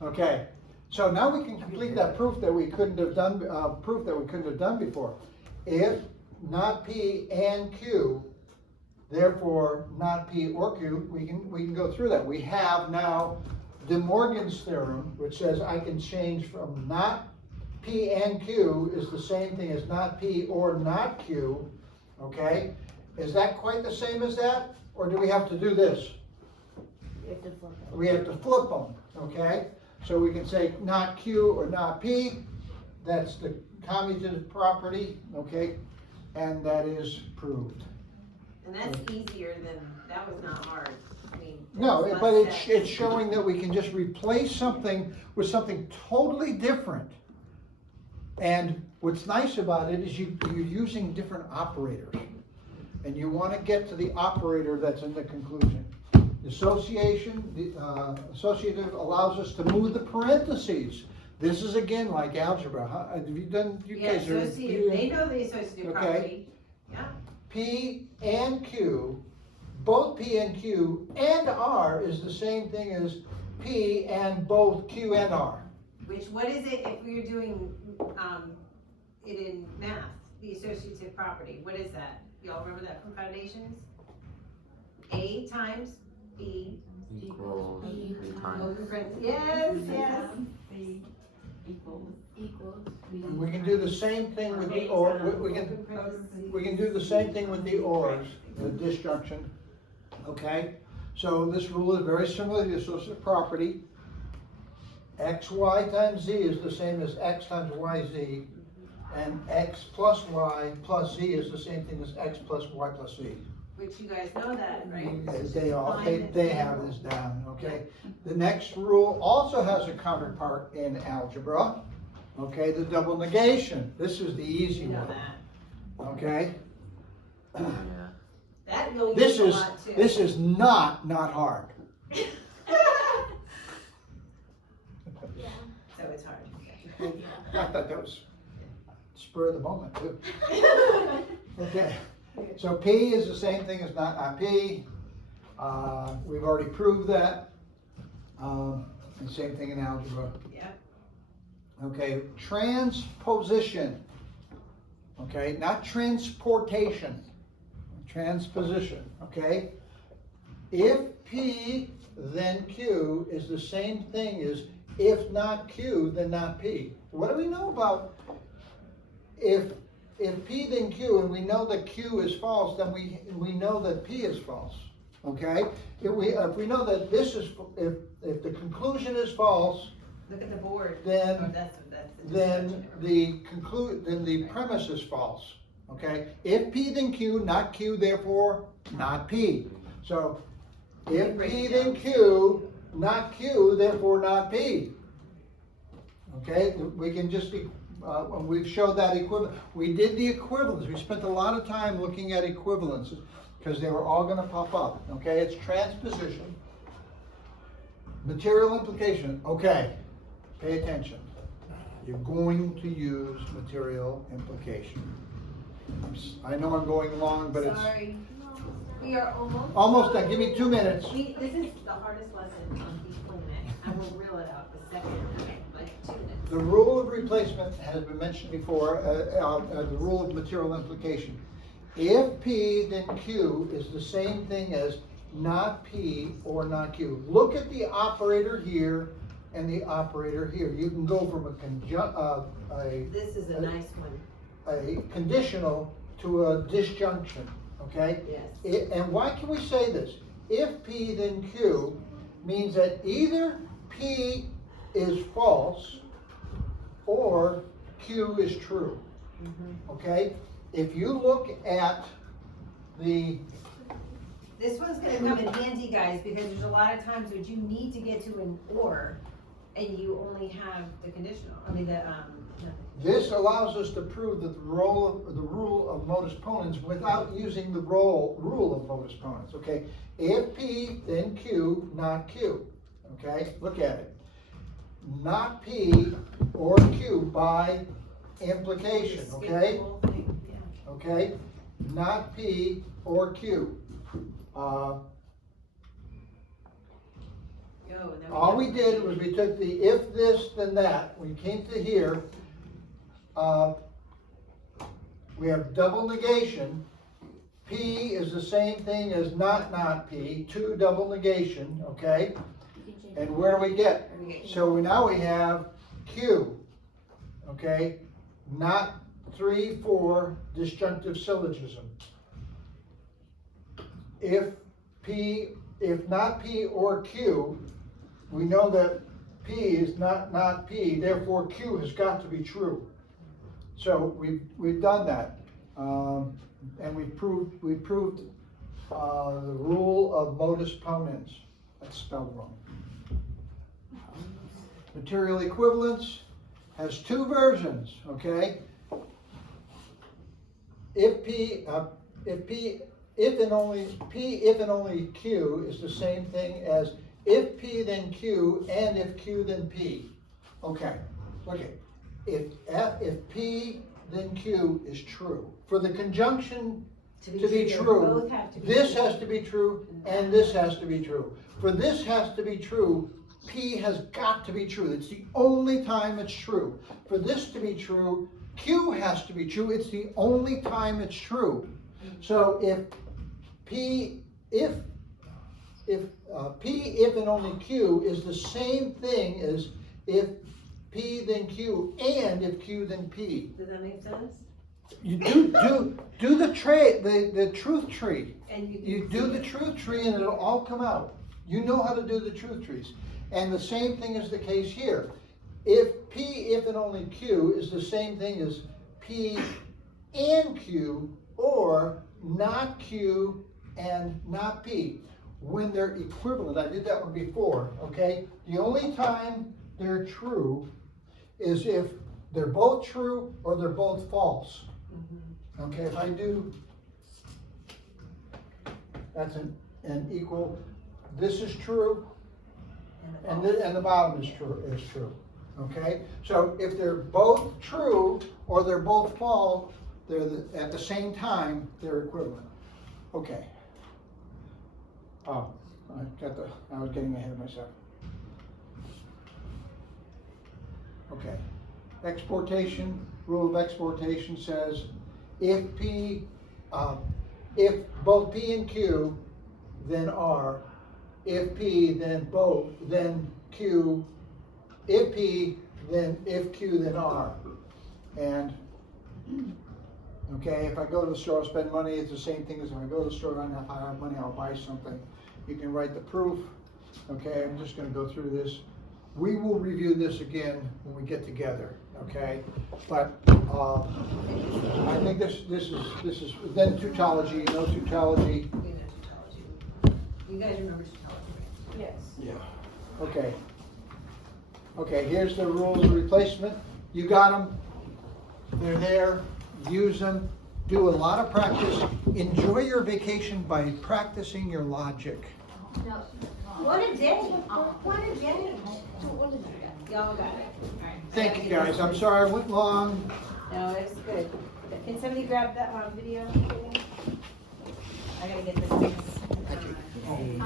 Okay, so now we can complete that proof that we couldn't have done, before. If not P and Q, therefore not P or Q, we can go through that. We have now De Morgan's theorem, which says I can change from not P and Q is the same thing as not P or not Q, okay? Is that quite the same as that, or do we have to do this? You have to flip it. We have to flip them, okay? So we can say not Q or not P, that's the commutative property, okay? And that is proved. And that's easier than, that was not hard. I mean. No, there's but less it's showing that we can just replace something with something totally different. And what's nice about it is you're using different operators. And you want to get to the operator that's in the conclusion. Association, associative allows us to move the parentheses. This is again like algebra, huh? Have you done, you Yeah, guys are. associative, they know the associative Okay. property. Yeah, P and Q, both P and Q and R is the same thing as P and both Q and R. what is it if we were doing, it in math, the associative property, what is that? Y'all remember that from foundations? A times B. Equals B 3 times- times. Yes, yes. Equals. We can do the same thing with the or, we can do the same thing with the ors, the disjunction, okay? So this rule is very similar to the associative property. XY times Z is the same as X times YZ, and X plus Y plus Z is the same thing as X plus Y plus Z. Which you guys know that, right? They have this down, okay? The next rule also has a counterpart in algebra, okay, the double negation. This is the easy You know one, that. okay? Yeah. That you'll This use a is, lot too. this is not hard. So it's hard. I thought that was spur of the moment too. Okay, so P is the same thing as not P. We've already proved that. And same thing in algebra. Yep. Okay, transposition. Okay, not transportation. Transposition, okay? If P, then Q is the same thing as if not Q, then not P. What do we know about if P then Q, and we know that Q is false, then we know that P is false, okay? If we know that this is, if the conclusion is false, Look at the board. Then- Oh, that's then the premise is false, okay? If P then Q, not Q, therefore not P. So if P then Q, not Q, therefore not P. Okay, we can just, we've showed that equivalent. We did the equivalence. We spent a lot of time looking at equivalences because they were all gonna pop up, okay? It's transposition. Material implication, okay, pay attention. You're going to use material implication. I know I'm going long, but it's Sorry. We are almost done. Give me 2 minutes. This is the hardest lesson on the planet. I will reel it out the second, like 2 minutes. The rule of replacement has been mentioned before, the rule of material implication. If P, then Q is the same thing as not P or not Q. Look at the operator here and the operator here. You can go from This is a nice one, a conditional to a disjunction, okay? yes. And why can we say this? If P, then Q means that either P is false or Q is true, okay? If you look at This one's gonna come in handy, guys, because there's a lot of times that you need to get to an or, and you only have the conditional, this allows us to prove that the rule of modus ponens without using the rule of modus ponens, okay? If P, then Q, not Q, okay? Look at it. Not P or Q by implication, Skip the okay? whole thing, yeah. Okay? Not P or Q. All we did was we took the if this, then that. When we came to here, we have double negation. P is the same thing as not P, two double negation, okay? And where do we get? So now we have Q, okay? Not 3, 4 disjunctive syllogism. If not P or Q, we know that P is not P, therefore Q has got to be true. So we've done that, and we proved the rule of modus ponens. That's spelled wrong. Material equivalence has two versions, okay? If and only Q is the same thing as if P then Q and if Q then P. Okay, if P then Q is true, for the conjunction to be true, both have to be this true. has to be true and this has to be true. For this has to be true, P has got to be true. It's the only time it's true. For this to be true, Q has to be true. It's the only time it's true. So if P, if and only Q is the same thing as if P then Q and if Q then P. Does that make sense? You do the truth tree. And You do the truth tree and it'll all come out. You know how to do the truth trees. And the same thing is the case here. If P, if and only Q is the same thing as P and Q, or not Q and not P. When they're equivalent, I did that one before, okay? The only time they're true is if they're both true or they're both false. Okay, if I do, that's an equal, this is true, and the bottom is true, okay? So if they're both true or they're both false, at the same time, they're equivalent. Okay. Oh, I was getting ahead of myself. Okay. Exportation, rule of exportation says if both P and Q, then R. If P, then Q. If P, then if Q, then R. And okay, if I go to the store, spend money, it's the same thing as if I go to the store, and if I have money, I'll buy something. You can write the proof. Okay, I'm just gonna go through this. We will review this again when we get together, okay? But I think this is then tautology, no tautology. You guys remember tautology? Yes. Yeah. Okay. Okay, here's the rules of replacement. You got them. They're there. Use them. Do a lot of practice. Enjoy your vacation by practicing your logic. What a day. What a day. Y'all got it. All right. Thank you, guys. I'm sorry I went long. No, it's good. Can somebody grab that video? I gotta get this. Thank you.